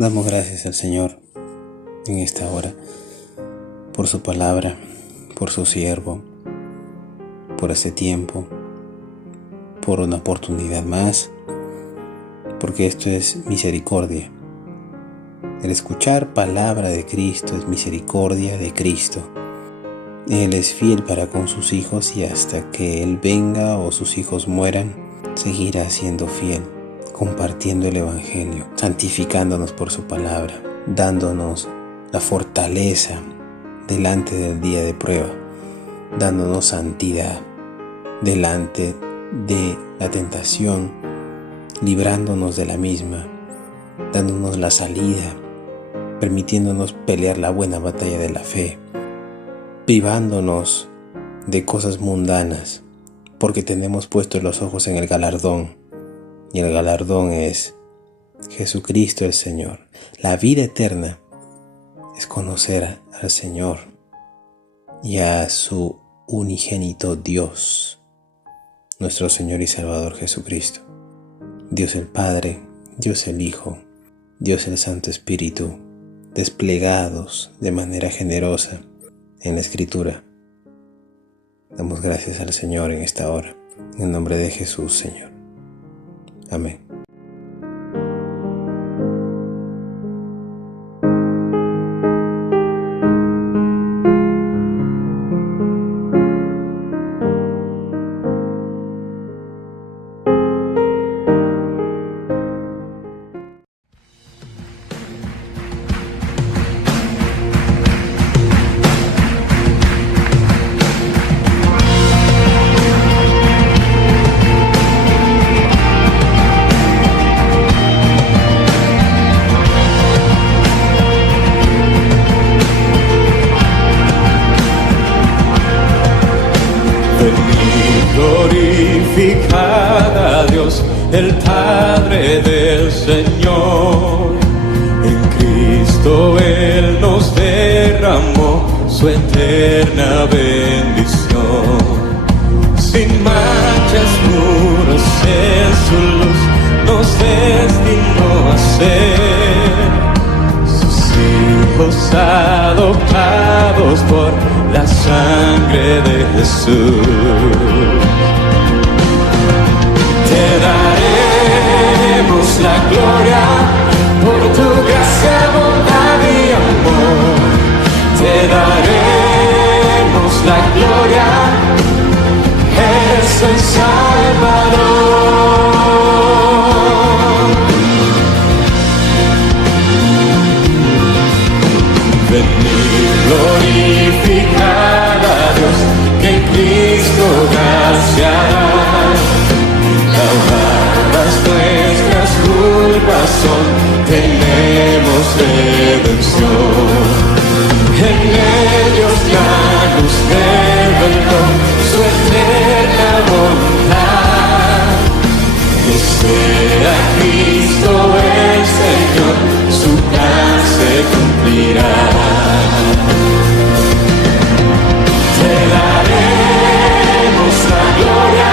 Damos gracias al Señor en esta hora por su palabra, por su siervo, por este tiempo, por una oportunidad más, porque esto es misericordia. El escuchar palabra de Cristo es misericordia de Cristo. Él es fiel para con sus hijos y hasta que Él venga o sus hijos mueran, seguirá siendo fiel, compartiendo el Evangelio, santificándonos por su palabra, dándonos la fortaleza delante del día de prueba, dándonos santidad delante de la tentación, librándonos de la misma, dándonos la salida, permitiéndonos pelear la buena batalla de la fe, privándonos de cosas mundanas, porque tenemos puestos los ojos en el galardón, y el galardón es Jesucristo el Señor. La vida eterna es conocer al Señor y a su unigénito Dios, nuestro Señor y Salvador Jesucristo. Dios el Padre, Dios el Hijo, Dios el Santo Espíritu, desplegados de manera generosa en la Escritura. Damos gracias al Señor en esta hora, en el nombre de Jesús, Señor. Amén. Glorificad a Dios, el Padre del Señor. En Cristo Él nos derramó su eterna bendición. Sin manchas puros en su luz nos destinó a ser sus hijos adoptados por la sangre de Jesús. Te daremos la gloria por tu gracia, bondad y amor. Te daremos la gloria, eres el Salvador. Venid, glorificad a Dios, que en Cristo gracia hará. Lavadas nuestras culpas son, tenemos redención. En ellos la luz reveló su eterna bondad. Que sea Cristo el Señor, su plan se cumplirá. Te daremos la gloria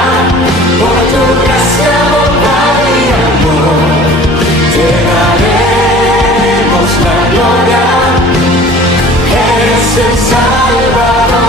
por tu gracia, bondad y amor. Te daremos la gloria, eres el Salvador.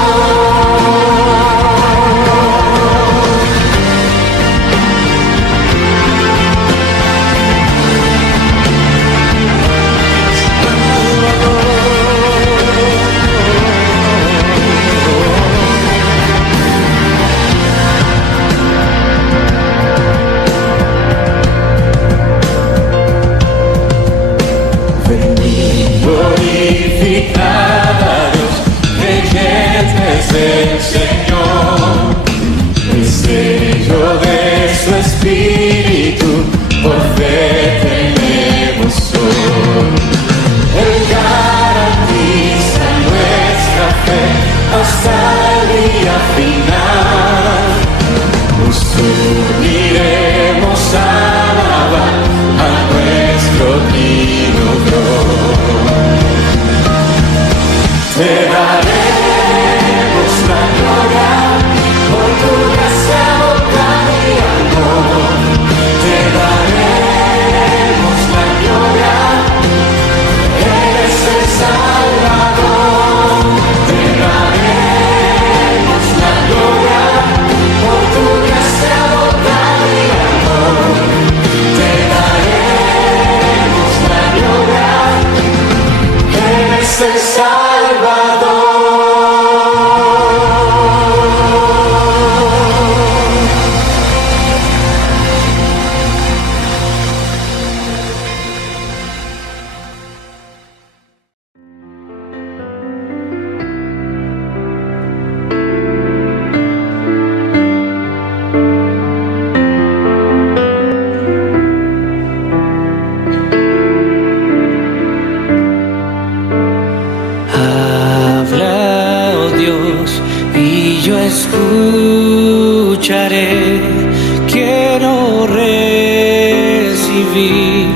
vivir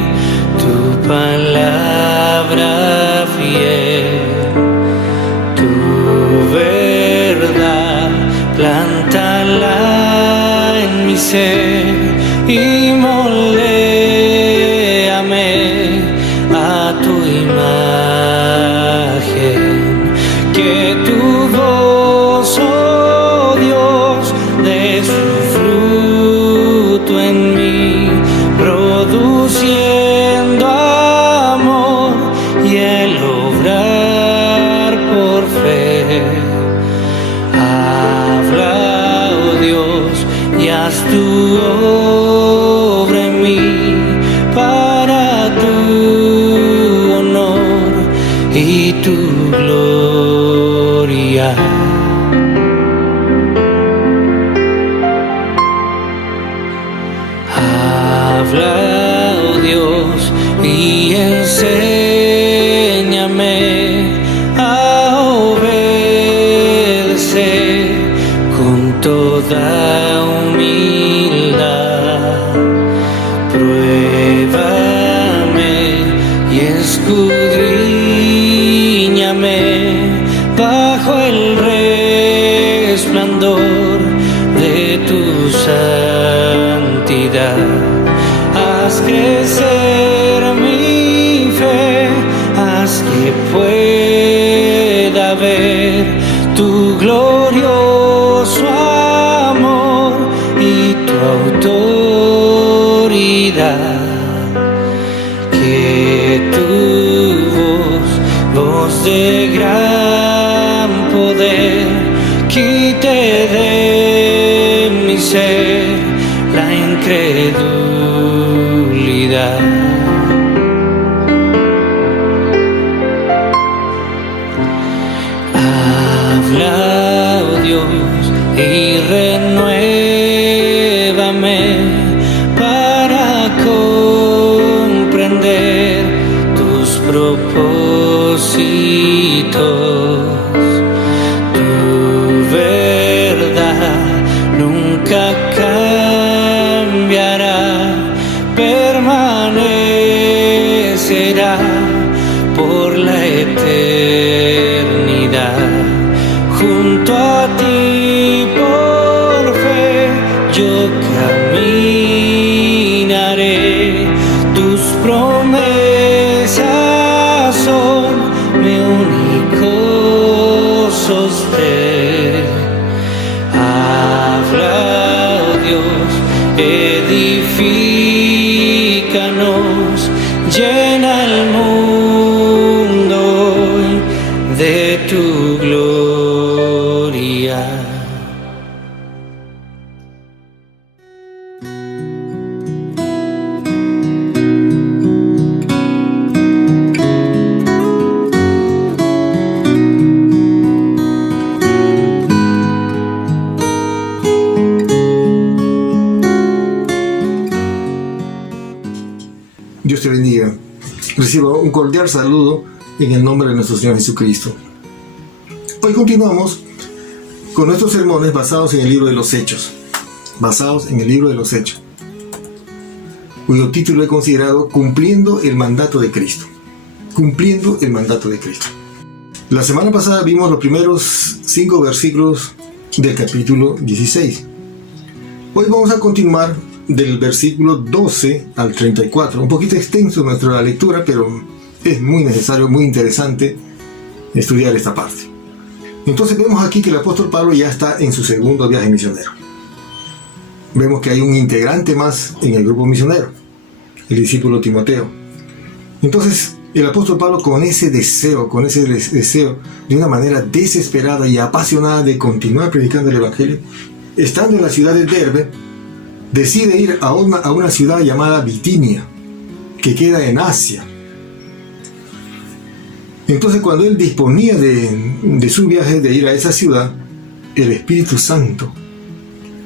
tu palabra fiel, tu verdad, plántala en mi ser y moléame a tu imagen, que tu voz, oh Dios, dé su fruto en mí, produciendo amor y el obrar por fe. Habla, oh Dios, y haz tu obra en mí para tu honor y tu gloria. Habla, oh Dios, y enséñame a obedecer con toda humildad. Pruébame y escudriñame bajo el resplandor de tu santidad. Haz crecer mi fe, haz que pueda ver tu glorioso amor y tu autoridad. Que tu voz de gran poder, quite de mi ser la incredulidad. Habla, oh Dios, y renuévame para comprender tus propósitos. Tu verdad nunca cambiará, permanecerá por la eternidad. Junto a ti por fe yo caminaré, tus promesas son mi único sostén. Habla, oh Dios, edifícanos, llena el mundo hoy de tu gloria. Dios te bendiga. Reciba un cordial saludo en el nombre de nuestro Señor Jesucristo. Hoy continuamos con nuestros sermones basados en el libro de los Hechos. Cuyo título he considerado Cumpliendo el mandato de Cristo. Cumpliendo el mandato de Cristo. La semana pasada vimos los primeros 5 versículos del capítulo 16. Hoy vamos a continuar del versículo 12 al 34. Un poquito extenso nuestra lectura, pero es muy necesario, muy interesante estudiar esta parte. Entonces vemos aquí que el apóstol Pablo ya está en su segundo viaje misionero. Vemos que hay un integrante más en el grupo misionero, el discípulo Timoteo. Entonces el apóstol Pablo, con ese deseo de una manera desesperada y apasionada de continuar predicando el evangelio, estando en la ciudad de Derbe, decide ir a una ciudad llamada Bitinia, que queda en Asia. Entonces, cuando él disponía de su viaje, de ir a esa ciudad, el Espíritu Santo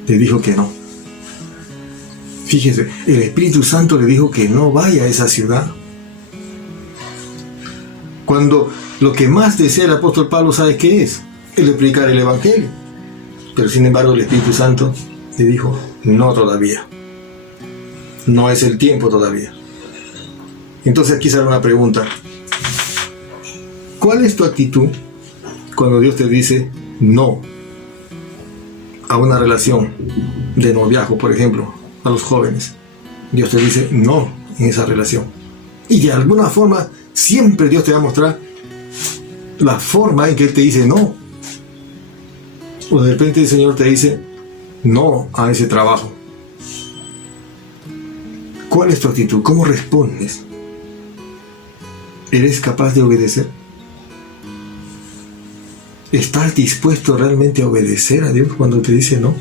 le dijo que no. Fíjese, el Espíritu Santo le dijo que no vaya a esa ciudad. Cuando lo que más desea el apóstol Pablo, ¿sabe qué es? El predicar el evangelio. Pero sin embargo el Espíritu Santo le dijo, no todavía. No es el tiempo todavía. Entonces aquí sale una pregunta. ¿Cuál es tu actitud cuando Dios te dice no a una relación de noviazgo, por ejemplo, a los jóvenes? Dios te dice no en esa relación. Y de alguna forma, siempre Dios te va a mostrar la forma en que Él te dice no. O de repente el Señor te dice no a ese trabajo. ¿Cuál es tu actitud? ¿Cómo respondes? ¿Eres capaz de obedecer? ¿Estás dispuesto realmente a obedecer a Dios cuando te dice no?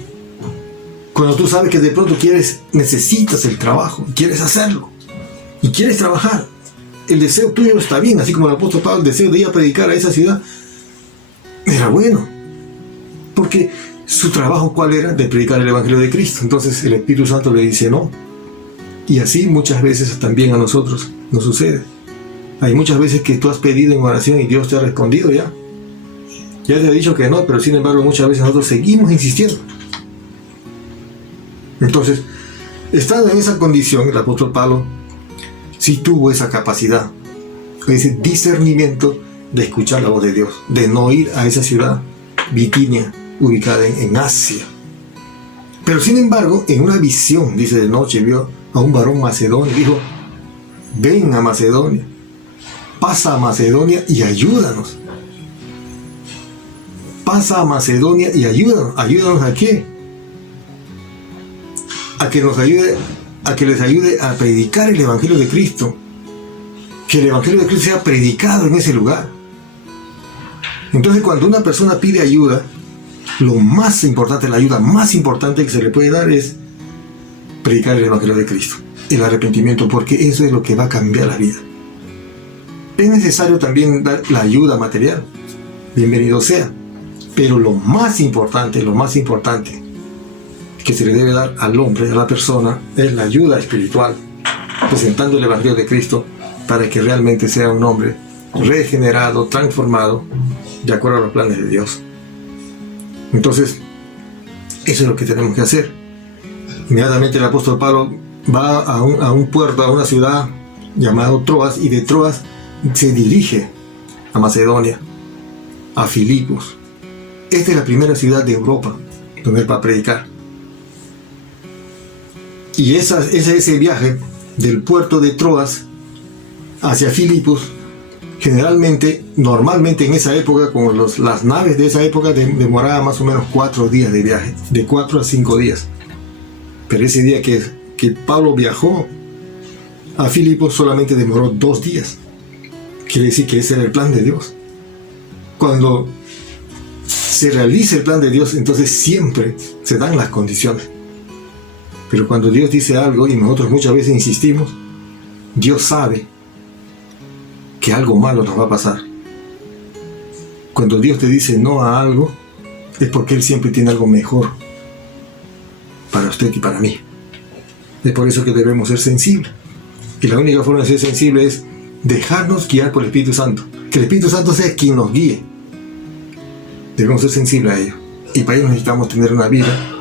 Cuando tú sabes que de pronto necesitas el trabajo, quieres hacerlo y quieres trabajar. El deseo tuyo está bien, así como el apóstol Pablo, el deseo de ir a predicar a esa ciudad era bueno, porque su trabajo, ¿cuál era? De predicar el Evangelio de Cristo. Entonces el Espíritu Santo le dice no. Y así muchas veces también a nosotros nos sucede. Hay muchas veces que tú has pedido en oración y Dios te ha respondido ya. Ya te ha dicho que no, pero sin embargo muchas veces nosotros seguimos insistiendo. Entonces, estando en esa condición, el apóstol Pablo sí tuvo esa capacidad, ese discernimiento de escuchar la voz de Dios, de no ir a esa ciudad, Bitinia, ubicada en Asia. Pero sin embargo, en una visión, dice, de noche vio a un varón macedonio y dijo: ven a Macedonia, pasa a Macedonia y ayúdanos. Pasa a Macedonia y ayúdanos. ¿Ayúdanos a qué? A que les ayude a predicar el Evangelio de Cristo. Que el Evangelio de Cristo sea predicado en ese lugar. Entonces, cuando una persona pide ayuda, lo más importante, la ayuda más importante que se le puede dar es predicar el Evangelio de Cristo, el arrepentimiento, porque eso es lo que va a cambiar la vida. Es necesario también dar la ayuda material, bienvenido sea, pero lo más importante que se le debe dar al hombre, a la persona, es la ayuda espiritual, presentando el Evangelio de Cristo para que realmente sea un hombre regenerado, transformado, de acuerdo a los planes de Dios. Entonces, eso es lo que tenemos que hacer. Inmediatamente el apóstol Pablo va a un puerto, a una ciudad llamada Troas, y de Troas se dirige a Macedonia, a Filipos. Esta es la primera ciudad de Europa donde él va a predicar. Y ese viaje del puerto de Troas hacia Filipos, normalmente en esa época, como las naves de esa época, demoraba más o menos 4 días de viaje, de 4 a 5 días. Pero ese día que Pablo viajó a Filipos solamente demoró 2 días. Quiere decir que ese era el plan de Dios. Cuando se realiza el plan de Dios, entonces siempre se dan las condiciones. Pero cuando Dios dice algo y nosotros muchas veces insistimos, Dios sabe que algo malo nos va a pasar. Cuando Dios te dice no a algo, es porque Él siempre tiene algo mejor para usted y para mí. Es por eso que debemos ser sensibles. Y la única forma de ser sensible es dejarnos guiar por el Espíritu Santo. Que el Espíritu Santo sea quien nos guíe. Debemos ser sensibles a ello. Y para ello necesitamos tener una vida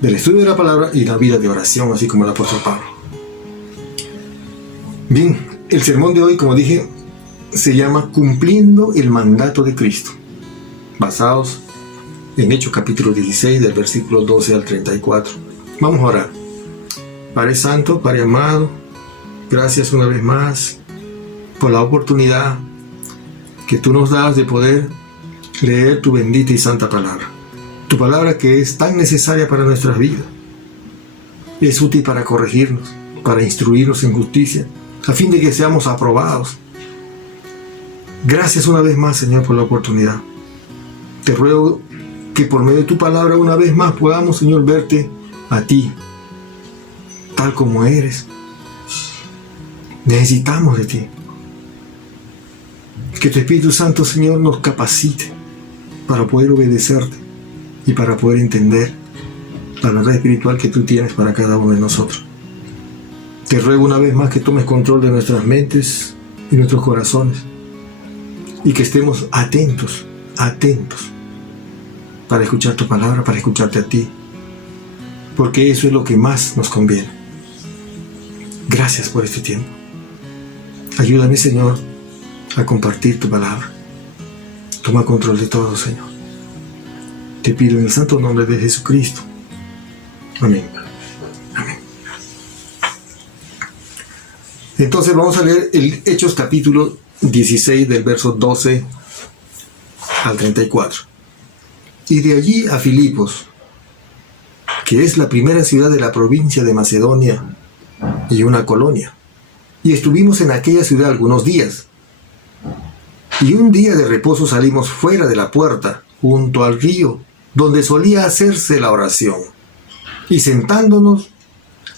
del estudio de la palabra y una vida de oración, así como el apóstol Pablo. Bien, el sermón de hoy, como dije, se llama Cumpliendo el mandato de Cristo, basados en Hechos capítulo 16, del versículo 12 al 34. Vamos a orar. Padre Santo, Padre amado, gracias una vez más por la oportunidad que tú nos das de poder leer tu bendita y santa palabra. Tu palabra que es tan necesaria para nuestras vidas. Es útil para corregirnos, para instruirnos en justicia, a fin de que seamos aprobados. Gracias una vez más, Señor, por la oportunidad. Te ruego que por medio de tu palabra una vez más podamos, Señor, verte a ti, tal como eres. Necesitamos de ti. Que tu Espíritu Santo, Señor, nos capacite para poder obedecerte y para poder entender la verdad espiritual que tú tienes para cada uno de nosotros. Te ruego una vez más que tomes control de nuestras mentes y nuestros corazones y que estemos atentos para escuchar tu palabra, para escucharte a ti, porque eso es lo que más nos conviene. Gracias por este tiempo. Ayúdame, Señor, a compartir tu palabra. Toma control de todo, Señor. Te pido en el santo nombre de Jesucristo. Amén. Amén. Entonces vamos a leer el Hechos capítulo 16 del verso 12 al 34. Y de allí a Filipos, que es la primera ciudad de la provincia de Macedonia y una colonia. Y estuvimos en aquella ciudad algunos días. Y un día de reposo salimos fuera de la puerta, junto al río, donde solía hacerse la oración. Y sentándonos,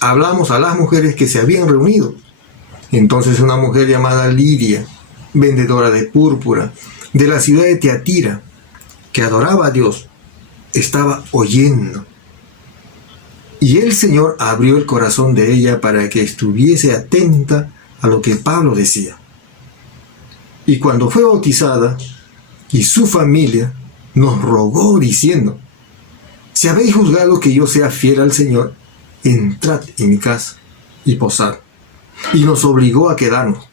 hablamos a las mujeres que se habían reunido. Entonces una mujer llamada Lidia, vendedora de púrpura, de la ciudad de Tiatira, que adoraba a Dios, estaba oyendo. Y el Señor abrió el corazón de ella para que estuviese atenta a lo que Pablo decía. Y cuando fue bautizada, y su familia nos rogó diciendo: si habéis juzgado que yo sea fiel al Señor, entrad en mi casa y posad. Y nos obligó a quedarnos.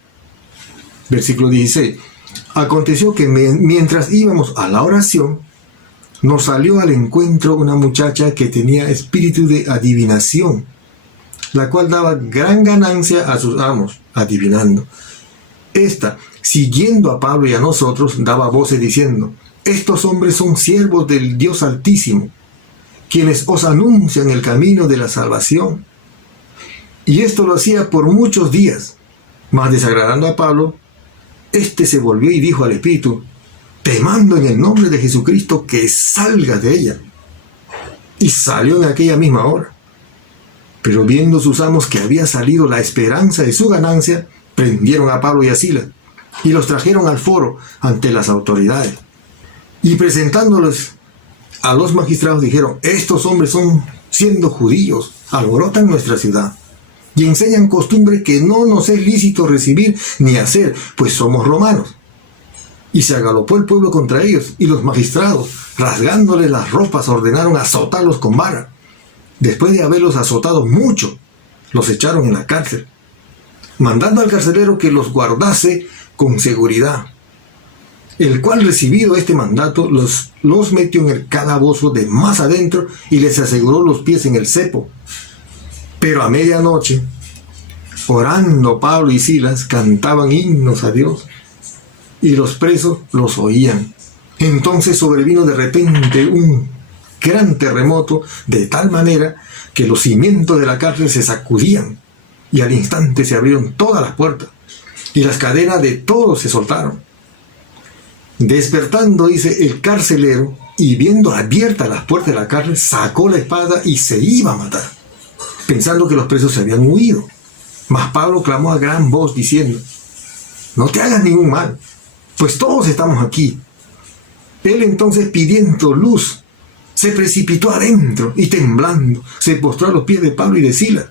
Versículo 16. Aconteció que mientras íbamos a la oración, nos salió al encuentro una muchacha que tenía espíritu de adivinación, la cual daba gran ganancia a sus amos, adivinando. Esta, siguiendo a Pablo y a nosotros, daba voces diciendo: estos hombres son siervos del Dios Altísimo, quienes os anuncian el camino de la salvación. Y esto lo hacía por muchos días, mas desagradando a Pablo, éste se volvió y dijo al espíritu: te mando en el nombre de Jesucristo que salgas de ella. Y salió en aquella misma hora. Pero viendo sus amos que había salido la esperanza de su ganancia, prendieron a Pablo y a Silas, y los trajeron al foro ante las autoridades. Y presentándolos a los magistrados dijeron: estos hombres siendo judíos, alborotan nuestra ciudad, y enseñan costumbre que no nos es lícito recibir ni hacer, pues somos romanos. Y se agalopó el pueblo contra ellos, y los magistrados, rasgándoles las ropas, ordenaron azotarlos con vara. Después de haberlos azotado mucho, los echaron en la cárcel, mandando al carcelero que los guardase con seguridad, el cual, recibido este mandato, los metió en el calabozo de más adentro y les aseguró los pies en el cepo. Pero a medianoche, orando Pablo y Silas, cantaban himnos a Dios, y los presos los oían. Entonces sobrevino de repente un gran terremoto, de tal manera que los cimientos de la cárcel se sacudían, y al instante se abrieron todas las puertas, y las cadenas de todos se soltaron. Despertando, dice, el carcelero, y viendo abiertas las puertas de la cárcel, sacó la espada y se iba a matar, pensando que los presos se habían huido. Mas Pablo clamó a gran voz diciendo: no te hagas ningún mal, pues todos estamos aquí. Él entonces, pidiendo luz, se precipitó adentro y temblando se postró a los pies de Pablo y de Silas.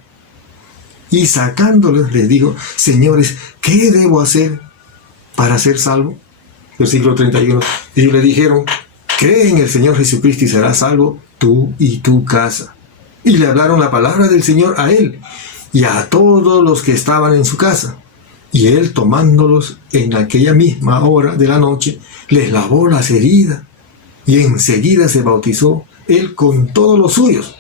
Y sacándoles les dijo: señores, ¿qué debo hacer para ser salvo? Versículo 31. Y le dijeron: cree en el Señor Jesucristo y serás salvo tú y tu casa. Y le hablaron la palabra del Señor a él y a todos los que estaban en su casa. Y él, tomándolos en aquella misma hora de la noche, les lavó las heridas, y enseguida se bautizó él con todos los suyos.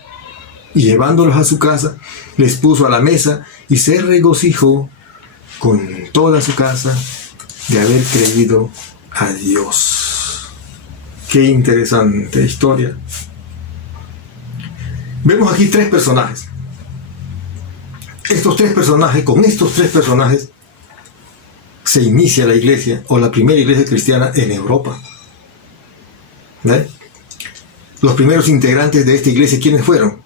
Y llevándolos a su casa, les puso a la mesa y se regocijó con toda su casa de haber creído a Dios. Qué interesante historia. Vemos aquí tres personajes. Con estos tres personajes se inicia la iglesia, o la primera iglesia cristiana en Europa. ¿Ve? Los primeros integrantes de esta iglesia, ¿quiénes fueron?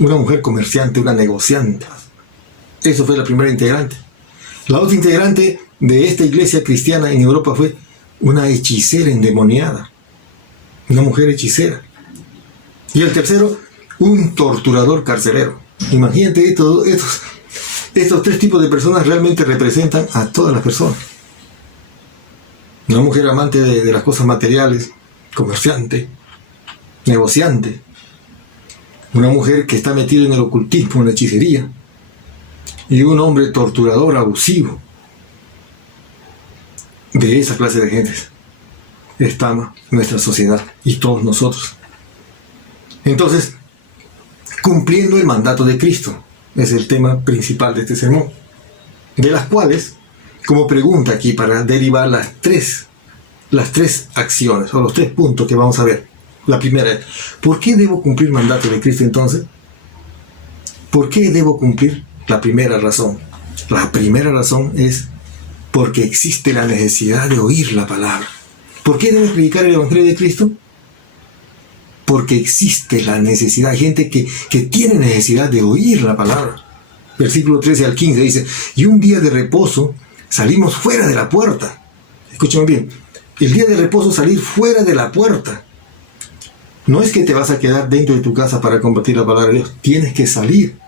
Una mujer comerciante, una negociante. Eso fue la primera integrante. La otra integrante de esta iglesia cristiana en Europa fue una hechicera endemoniada, una mujer hechicera. Y el tercero, un torturador carcelero. Imagínate, estos tres tipos de personas realmente representan a todas las personas. Una mujer amante de las cosas materiales, comerciante, negociante. Una mujer que está metida en el ocultismo, en la hechicería. Y un hombre torturador, abusivo, de esa clase de gentes está nuestra sociedad y todos nosotros. Entonces, cumpliendo el mandato de Cristo es el tema principal de este sermón, de las cuales, como pregunta aquí para derivar las tres acciones o los 3 puntos que vamos a ver. La primera es, ¿por qué debo cumplir el mandato de Cristo entonces? ¿Por qué debo cumplir? La primera razón es porque existe la necesidad de oír la palabra. ¿Por qué debes predicar el Evangelio de Cristo? Porque existe la necesidad. Hay gente que tiene necesidad de oír la palabra. Versículo 13 al 15 dice, y un día de reposo salimos fuera de la puerta. Escúchame bien, el día de reposo salir fuera de la puerta. No es que te vas a quedar dentro de tu casa para compartir la palabra de Dios, tienes que salir.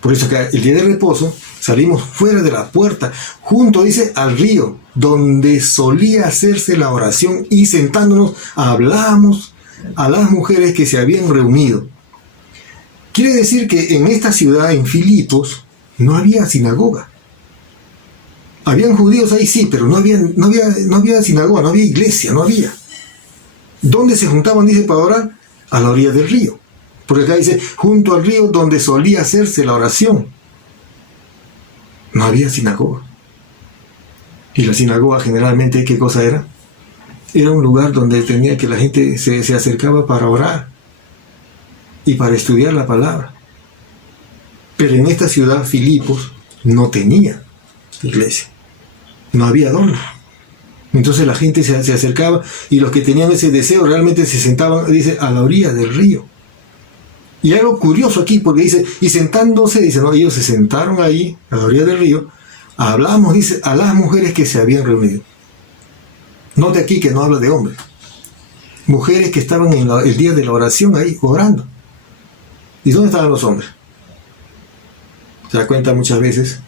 Por eso acá, el día de reposo salimos fuera de la puerta, junto, dice, al río, donde solía hacerse la oración, y sentándonos hablamos a las mujeres que se habían reunido. Quiere decir que en esta ciudad, en Filipos, no había sinagoga. Habían judíos ahí, sí, pero no había sinagoga, no había iglesia, no había. ¿Dónde se juntaban, dice, para orar? A la orilla del río. Porque acá dice, junto al río donde solía hacerse la oración. No había sinagoga. Y la sinagoga generalmente, ¿qué cosa era? Era un lugar donde tenía que la gente se acercaba para orar y para estudiar la palabra. Pero en esta ciudad, Filipos, no tenía iglesia. No había dónde. Entonces la gente se acercaba, y los que tenían ese deseo realmente se sentaban, dice, a la orilla del río. Y algo curioso aquí, porque dice, y sentándose, dice, no, ellos se sentaron ahí, a la orilla del río, hablamos, dice, a las mujeres que se habían reunido. Note aquí que no habla de hombres. Mujeres que estaban en el día de la oración ahí, orando. ¿Y dónde estaban los hombres? Se da cuenta muchas veces.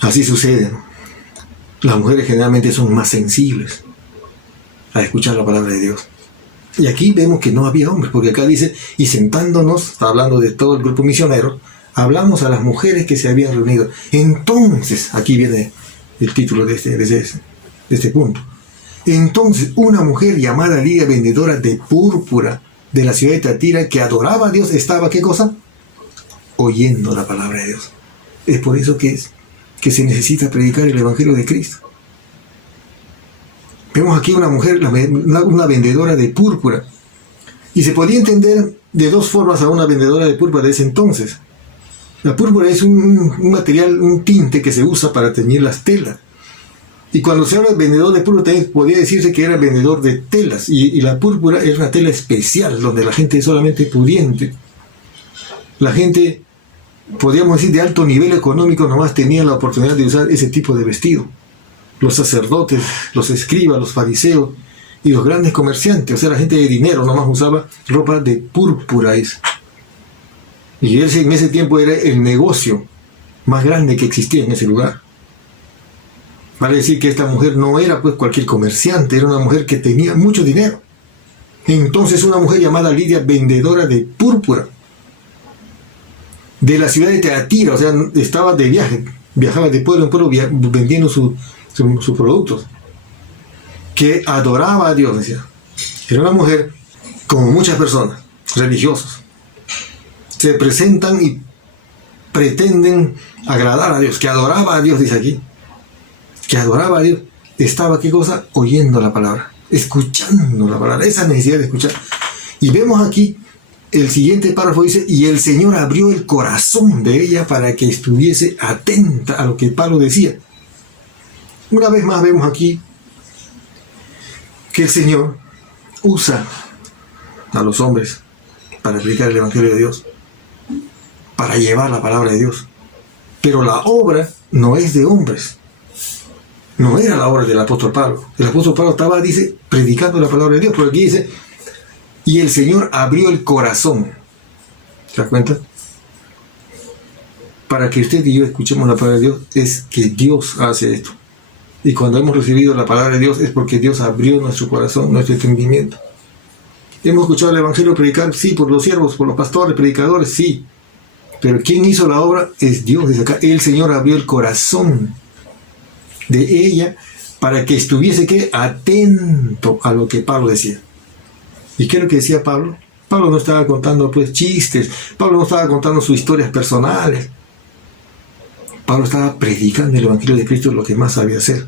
Así sucede, ¿no? Las mujeres generalmente son más sensibles a escuchar la palabra de Dios. Y aquí vemos que no había hombres, porque acá dice, y sentándonos, está hablando de todo el grupo misionero, hablamos a las mujeres que se habían reunido. Entonces, aquí viene el título de este punto. Entonces, una mujer llamada Lidia, vendedora de púrpura de la ciudad de Tiatira, que adoraba a Dios, estaba, ¿qué cosa? Oyendo la palabra de Dios. Es por eso que se necesita predicar el Evangelio de Cristo. Vemos aquí una mujer, una vendedora de púrpura. Y se podía entender de 2 formas a una vendedora de púrpura de ese entonces. La púrpura es un material, un tinte que se usa para teñir las telas. Y cuando se habla de vendedor de púrpura, también podía decirse que era vendedor de telas. Y la púrpura es una tela especial, donde la gente es solamente pudiente. La gente, podríamos decir, de alto nivel económico, nomás tenía la oportunidad de usar ese tipo de vestido. Los sacerdotes, los escribas, los fariseos y los grandes comerciantes, o sea, la gente de dinero nomás usaba ropa de púrpura. Y ese en ese tiempo era el negocio más grande que existía en ese lugar. Vale decir que esta mujer no era pues cualquier comerciante, era una mujer que tenía mucho dinero. Entonces una mujer llamada Lidia, vendedora de púrpura, de la ciudad de Tiatira, o sea, estaba de viaje, viajaba de pueblo en pueblo vendiendo sus productos, que adoraba a Dios, decía. Era una mujer, como muchas personas, religiosos, se presentan y pretenden agradar a Dios, que adoraba a Dios, dice aquí, que adoraba a Dios, estaba, ¿qué cosa? Oyendo la palabra, escuchando la palabra, esa necesidad de escuchar. Y vemos aquí, el siguiente párrafo dice, y el Señor abrió el corazón de ella para que estuviese atenta a lo que Pablo decía. Una vez más vemos aquí que el Señor usa a los hombres para predicar el Evangelio de Dios, para llevar la palabra de Dios. Pero la obra no es de hombres. No era la obra del apóstol Pablo. El apóstol Pablo estaba, dice, predicando la palabra de Dios. Pero aquí dice, y el Señor abrió el corazón. ¿Se da cuenta? Para que usted y yo escuchemos la palabra de Dios, es que Dios hace esto. Y cuando hemos recibido la palabra de Dios es porque Dios abrió nuestro corazón, nuestro entendimiento. Hemos escuchado el Evangelio predicar, sí, por los siervos, por los pastores, predicadores, sí. Pero ¿quién hizo la obra? Es Dios. Desde acá, el Señor abrió el corazón de ella para que estuviese ¿qué? Atento a lo que Pablo decía. ¿Y qué es lo que decía Pablo? Pablo no estaba contando pues chistes, Pablo no estaba contando sus historias personales. Pablo estaba predicando el Evangelio de Cristo, lo que más sabía hacer.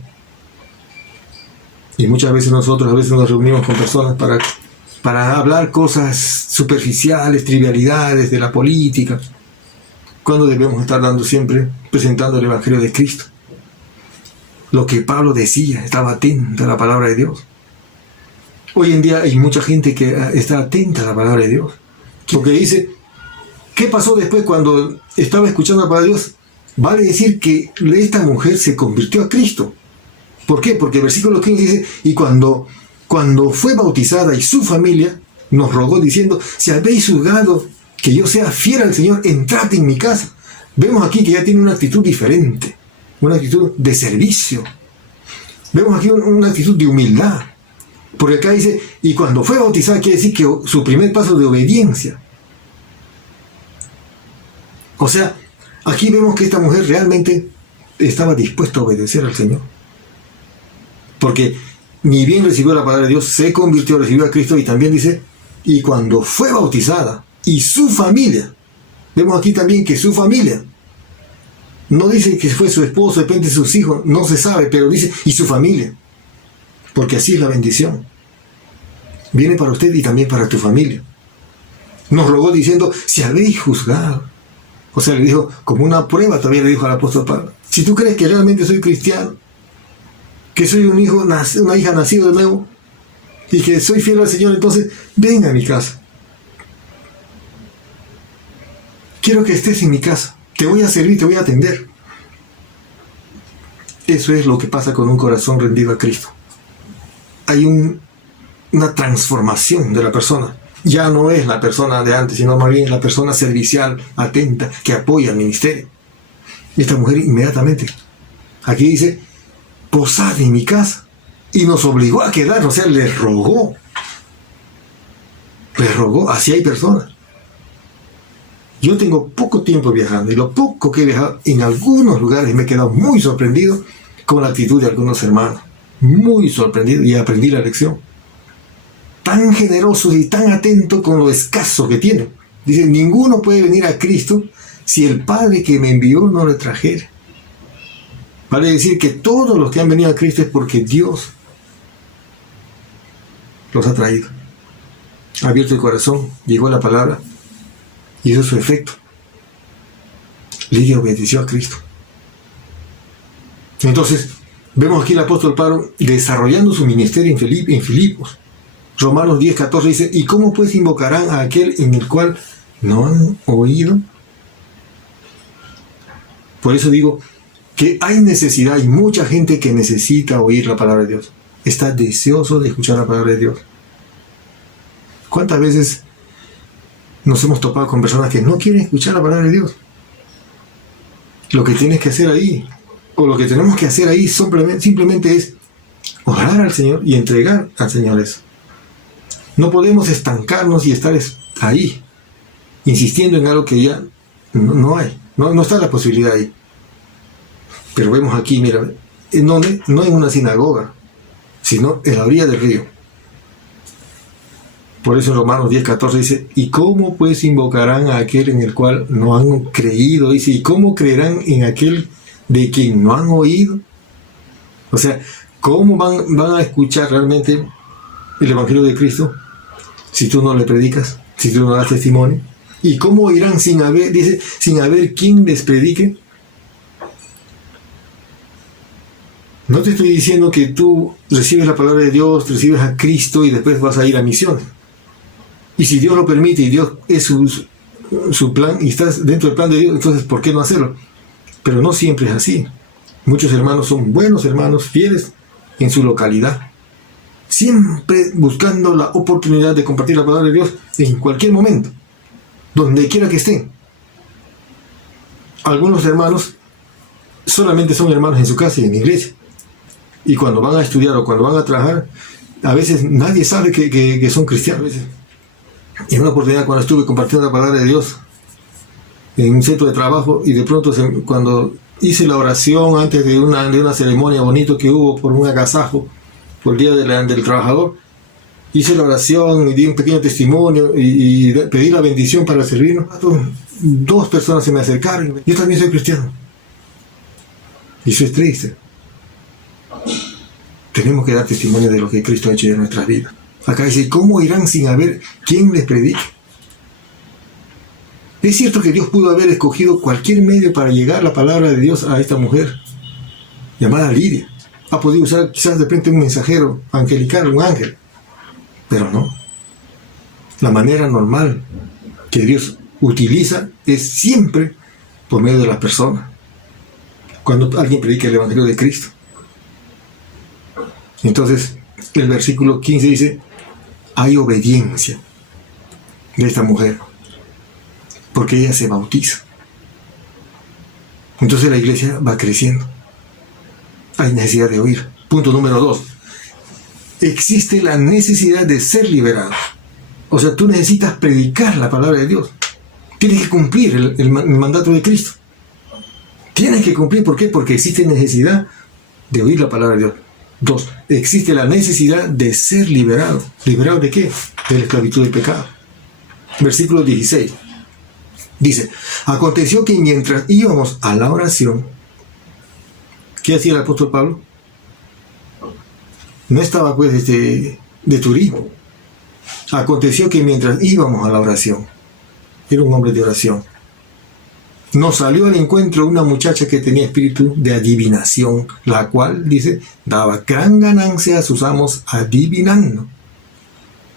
Y muchas veces nosotros nos reunimos con personas para hablar cosas superficiales, trivialidades de la política, cuando debemos estar dando siempre, presentando el Evangelio de Cristo. Lo que Pablo decía, estaba atento a la palabra de Dios. Hoy en día hay mucha gente que está atenta a la palabra de Dios, porque dice, ¿qué pasó después cuando estaba escuchando la palabra de Dios? Vale decir que esta mujer se convirtió a Cristo. ¿Por qué? Porque el versículo 15 dice, y cuando fue bautizada y su familia nos rogó diciendo, si habéis juzgado que yo sea fiel al Señor, entrad en mi casa. Vemos aquí que ya tiene una actitud diferente, una actitud de servicio. Vemos aquí una actitud de humildad. Porque acá dice, y cuando fue bautizada, quiere decir que su primer paso de obediencia. O sea, aquí vemos que esta mujer realmente estaba dispuesta a obedecer al Señor. Porque ni bien recibió la palabra de Dios, se convirtió, recibió a Cristo, y también dice, y cuando fue bautizada, y su familia, vemos aquí también que su familia, no dice que fue su esposo, de repente sus hijos, no se sabe, pero dice, y su familia, porque así es la bendición. Viene para usted y también para tu familia. Nos rogó diciendo, si habéis juzgado. O sea, le dijo, como una prueba, todavía le dijo al apóstol Pablo, si tú crees que realmente soy cristiano, que soy una hija nacida de nuevo, y que soy fiel al Señor, entonces ven a mi casa. Quiero que estés en mi casa, te voy a servir, te voy a atender. Eso es lo que pasa con un corazón rendido a Cristo. Hay una transformación de la persona. Ya no es la persona de antes, sino más bien la persona servicial, atenta, que apoya al ministerio. Esta mujer inmediatamente, aquí dice, posad en mi casa, y nos obligó a quedar, o sea, le rogó, así hay personas. Yo tengo poco tiempo viajando, y lo poco que he viajado, en algunos lugares me he quedado muy sorprendido con la actitud de algunos hermanos, muy sorprendido, y aprendí la lección. Tan generosos y tan atentos con lo escaso que tienen. Dice, ninguno puede venir a Cristo si el Padre que me envió no le trajera. Vale decir que todos los que han venido a Cristo es porque Dios los ha traído. Ha abierto el corazón, llegó la palabra, hizo su efecto. Lidia obedeció a Cristo. Entonces, vemos aquí el apóstol Pablo desarrollando su ministerio en Filipos. Romanos 10:14 dice, ¿y cómo pues invocarán a aquel en el cual no han oído? Por eso digo que hay necesidad, hay mucha gente que necesita oír la palabra de Dios. Está deseoso de escuchar la palabra de Dios. ¿Cuántas veces nos hemos topado con personas que no quieren escuchar la palabra de Dios? Lo que tienes que hacer ahí, o lo que tenemos que hacer ahí simplemente es orar al Señor y entregar al Señor eso. No podemos estancarnos y estar ahí, insistiendo en algo que ya no hay, no está la posibilidad ahí. Pero vemos aquí, mira, no en una sinagoga, sino en la orilla del río. Por eso en Romanos 10:14 dice, ¿y cómo pues invocarán a aquel en el cual no han creído? Dice, ¿y cómo creerán en aquel de quien no han oído? O sea, ¿cómo van a escuchar realmente el Evangelio de Cristo si tú no le predicas, si tú no das testimonio? ¿Y cómo irán sin haber quien les predique? No te estoy diciendo que tú recibes la palabra de Dios, recibes a Cristo y después vas a ir a misiones. Y si Dios lo permite y Dios es su plan y estás dentro del plan de Dios, entonces ¿por qué no hacerlo? Pero no siempre es así. Muchos hermanos son buenos hermanos, fieles en su localidad, siempre buscando la oportunidad de compartir la palabra de Dios en cualquier momento, donde quiera que estén. Algunos hermanos solamente son hermanos en su casa y en la iglesia, y cuando van a estudiar o cuando van a trabajar, a veces nadie sabe que son cristianos. En una oportunidad, cuando estuve compartiendo la palabra de Dios en un centro de trabajo y de pronto cuando hice la oración antes de una ceremonia bonita que hubo por un agasajo, por el Día del Trabajador, hice la oración y di un pequeño testimonio y pedí la bendición para servirnos. 2 personas se me acercaron. Yo también soy cristiano. Y eso es triste. Tenemos que dar testimonio de lo que Cristo ha hecho en nuestras vidas. Acá dice, ¿cómo irán sin haber quien les predique? Es cierto que Dios pudo haber escogido cualquier medio para llegar la palabra de Dios a esta mujer, llamada Lidia. Ha podido usar quizás de repente un mensajero angelical, un ángel. Pero no. La manera normal que Dios utiliza es siempre por medio de las personas. Cuando alguien predica el Evangelio de Cristo. Entonces, el versículo 15 dice, hay obediencia de esta mujer, porque ella se bautiza. Entonces la iglesia va creciendo. Hay necesidad de oír. Punto número 2. Existe la necesidad de ser liberado. O sea, tú necesitas predicar la palabra de Dios. Tienes que cumplir el mandato de Cristo. Tienes que cumplir. ¿Por qué? Porque existe necesidad de oír la palabra de Dios. 2. Existe la necesidad de ser liberado. ¿Liberado de qué? De la esclavitud del pecado. Versículo 16. Dice, aconteció que mientras íbamos a la oración, ¿qué hacía el apóstol Pablo? No estaba pues de turismo. Aconteció que mientras íbamos a la oración, era un hombre de oración, nos salió al encuentro una muchacha que tenía espíritu de adivinación, la cual, dice, daba gran ganancia a sus amos adivinando.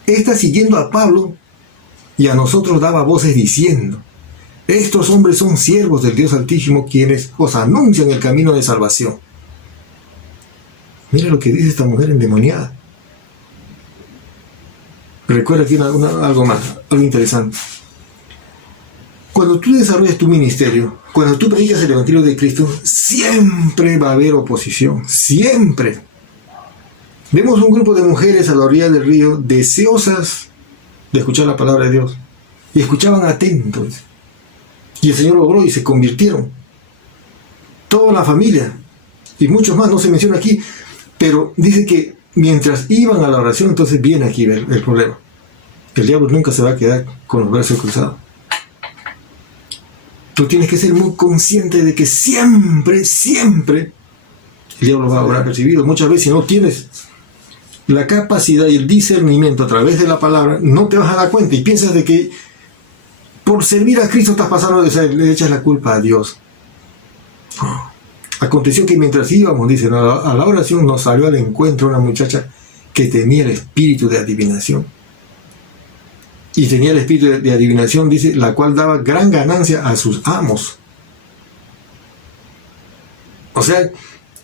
Esta siguiendo a Pablo y a nosotros daba voces diciendo, estos hombres son siervos del Dios Altísimo, quienes os anuncian el camino de salvación. Mira lo que dice esta mujer endemoniada. Recuerda aquí algo más, algo interesante. Cuando tú desarrollas tu ministerio, cuando tú predicas el Evangelio de Cristo, siempre va a haber oposición, siempre. Vemos un grupo de mujeres a la orilla del río deseosas de escuchar la palabra de Dios. Y escuchaban atentos. Y el Señor obró y se convirtieron. Toda la familia. Y muchos más, no se menciona aquí. Pero dice que mientras iban a la oración, entonces viene aquí el problema. El diablo nunca se va a quedar con los brazos cruzados. Tú tienes que ser muy consciente de que siempre, siempre el diablo va a obrar percibido. Muchas veces si no tienes la capacidad y el discernimiento a través de la palabra, no te vas a dar cuenta y piensas de que por servir a Cristo estás pasando, le echas la culpa a Dios. Aconteció que mientras íbamos, dicen, a la oración nos salió al encuentro una muchacha que tenía el espíritu de adivinación. Y tenía el espíritu de adivinación, dice, la cual daba gran ganancia a sus amos. O sea,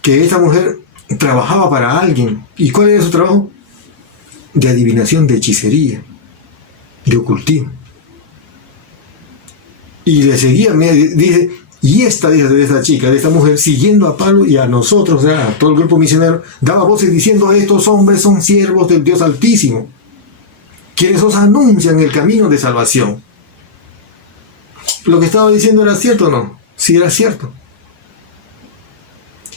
que esta mujer trabajaba para alguien. ¿Y cuál era su trabajo? De adivinación, de hechicería, de ocultismo. Y le seguía, dice, y esta, dice, de esta chica, de esta mujer, siguiendo a Pablo y a nosotros, o sea, a todo el grupo misionero, daba voces diciendo, estos hombres son siervos del Dios Altísimo, quienes os anuncian el camino de salvación. Lo que estaba diciendo era cierto o no. Sí, era cierto.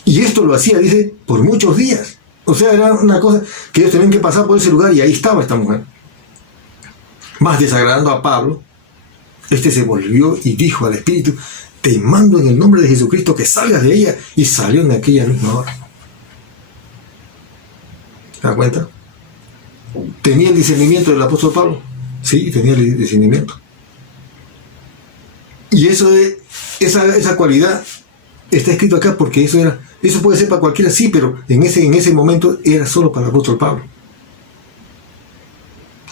Y esto lo hacía, dice, por muchos días. O sea, era una cosa que ellos tenían que pasar por ese lugar y ahí estaba esta mujer. Más desagradando a Pablo, este se volvió y dijo al Espíritu, te mando en el nombre de Jesucristo que salgas de ella, y salió en aquella misma hora. ¿Te das cuenta? ¿Tenía el discernimiento del apóstol Pablo? Sí, tenía el discernimiento. Y esa cualidad está escrito acá porque eso puede ser para cualquiera, sí, pero en ese momento era solo para el apóstol Pablo.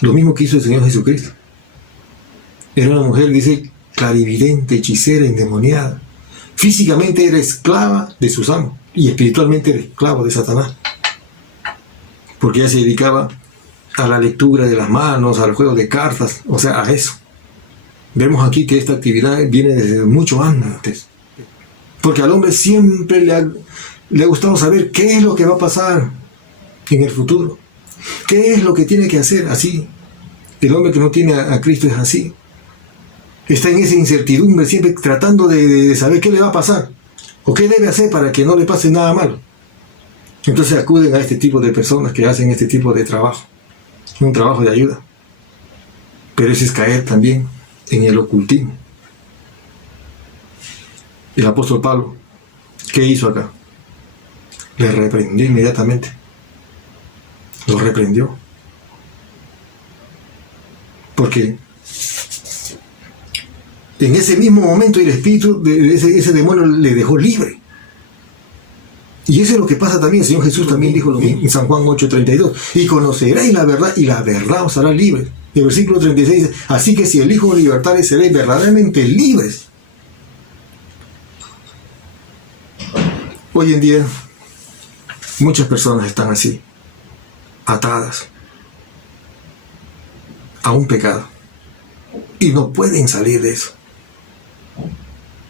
Lo mismo que hizo el Señor Jesucristo. Era una mujer, dice, clarividente, hechicera, endemoniada. Físicamente era esclava de sus amos y espiritualmente era esclavo de Satanás. Porque ella se dedicaba a la lectura de las manos, al juego de cartas, o sea, a eso. Vemos aquí que esta actividad viene desde mucho antes. Porque al hombre siempre le ha gustado saber qué es lo que va a pasar en el futuro. ¿Qué es lo que tiene que hacer? Así. El hombre que no tiene a Cristo es así. está en esa incertidumbre, siempre tratando de saber qué le va a pasar o qué debe hacer para que no le pase nada malo. Entonces acuden a este tipo de personas que hacen este tipo de trabajo, un trabajo de ayuda. Pero eso es caer también en el ocultismo. El apóstol Pablo, ¿qué hizo acá? Le reprendió inmediatamente. Lo reprendió. Porque en ese mismo momento el espíritu de ese demonio le dejó libre. Y eso es lo que pasa también. El Señor Jesús también dijo lo mismo en San Juan 8:32. Y conoceréis la verdad, y la verdad os hará libres. El versículo 36 dice: así que si el Hijo os libertare, seréis verdaderamente libres. Hoy en día, muchas personas están así, atadas a un pecado, y no pueden salir de eso.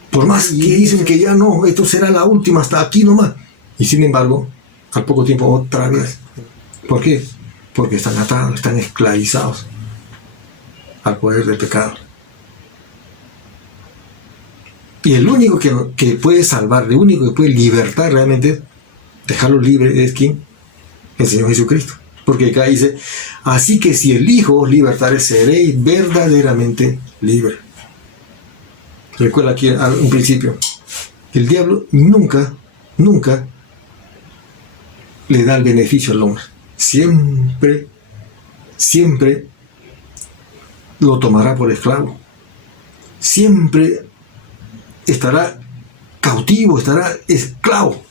Por más que dicen que ya no, esto será la última, hasta aquí nomás. Y sin embargo, al poco tiempo otra vez. ¿Por qué? Porque están atados, están esclavizados al poder del pecado. Y el único que puede salvar, el único que puede libertar realmente, dejarlo libre, es ¿quién? El Señor Jesucristo. Porque acá dice: así que si el Hijo os libertare, seréis verdaderamente libres. Recuerda aquí a un principio, el diablo nunca le da el beneficio al hombre. Siempre lo tomará por esclavo. Siempre estará cautivo, estará esclavo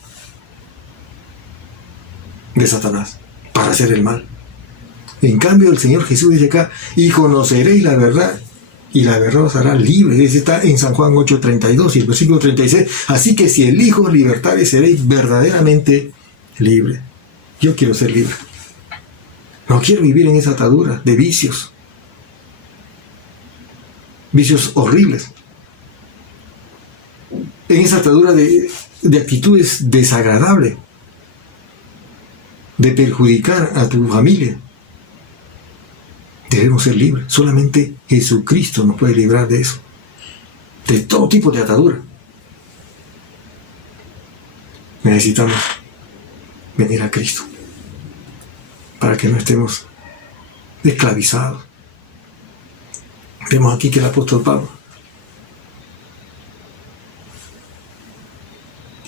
de Satanás para hacer el mal. En cambio, el Señor Jesús dice acá: y conoceréis la verdad, y la verdad os hará libre. Ese está en San Juan 8:32 y el versículo 36. Así que si el Hijo os libertare, seréis verdaderamente libres. Yo quiero ser libre. No quiero vivir en esa atadura de vicios. Vicios horribles. En esa atadura de actitudes desagradables. De perjudicar a tu familia. Debemos ser libres. Solamente Jesucristo nos puede librar de eso. De todo tipo de atadura. Necesitamos venir a Cristo para que no estemos esclavizados. Vemos aquí que el apóstol Pablo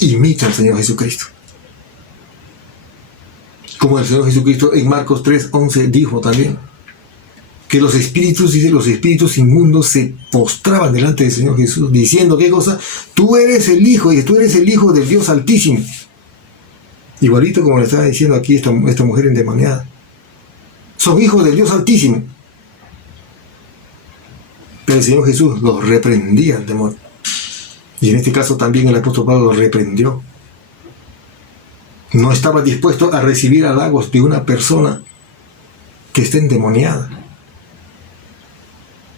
imita al Señor Jesucristo. Como el Señor Jesucristo en Marcos 3:11 dijo también, que los espíritus, dice, los espíritus inmundos se postraban delante del Señor Jesús, diciendo: ¿qué cosa? Tú eres el Hijo, y tú eres el Hijo del Dios Altísimo. Igualito como le estaba diciendo aquí esta mujer endemoniada. Son hijos del Dios Altísimo. Pero el Señor Jesús los reprendía al demonio. Y en este caso también el apóstol Pablo los reprendió. No estaba dispuesto a recibir halagos de una persona que está endemoniada.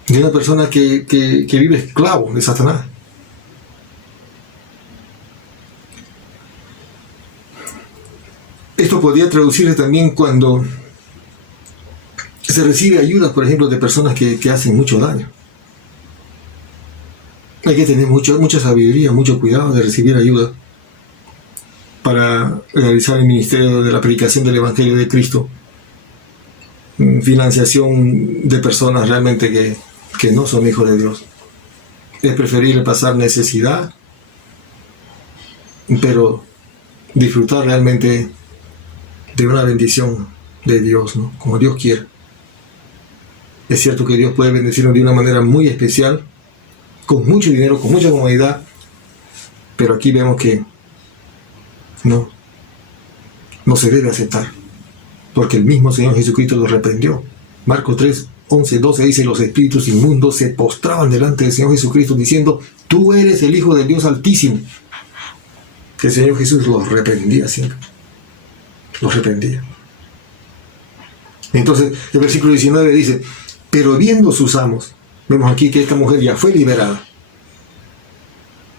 De una persona que vive esclavo de Satanás. Esto podría traducirse también cuando se recibe ayuda, por ejemplo, de personas que hacen mucho daño. Hay que tener mucha sabiduría, mucho cuidado de recibir ayuda para realizar el ministerio de la predicación del Evangelio de Cristo. Financiación de personas realmente que no son hijos de Dios. Es preferible pasar necesidad, pero disfrutar realmente de una bendición de Dios, ¿no? Como Dios quiere. Es cierto que Dios puede bendecirnos de una manera muy especial, con mucho dinero, con mucha comodidad, pero aquí vemos que no se debe aceptar, porque el mismo Señor Jesucristo lo reprendió. Marcos 3:11-12 dice: los espíritus inmundos se postraban delante del Señor Jesucristo diciendo: tú eres el Hijo del Dios Altísimo. Que el Señor Jesús los reprendía siempre. Los reprendía. Entonces el versículo 19 dice: pero viendo sus amos, vemos aquí que esta mujer ya fue liberada.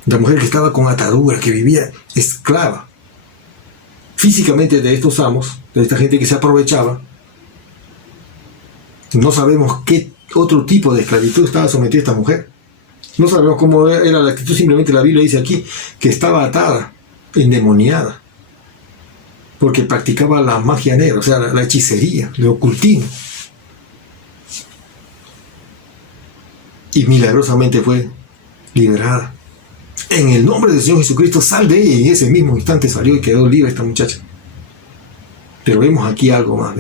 La mujer que estaba con atadura, que vivía esclava físicamente de estos amos, de esta gente que se aprovechaba. No sabemos qué otro tipo de esclavitud estaba sometida esta mujer. No sabemos cómo era la actitud, simplemente la Biblia dice aquí que estaba atada, endemoniada, porque practicaba la magia negra, o sea, la hechicería, el ocultismo. Y milagrosamente fue liberada. En el nombre del Señor Jesucristo, sal de ella, y en ese mismo instante salió y quedó libre esta muchacha. Pero vemos aquí algo más.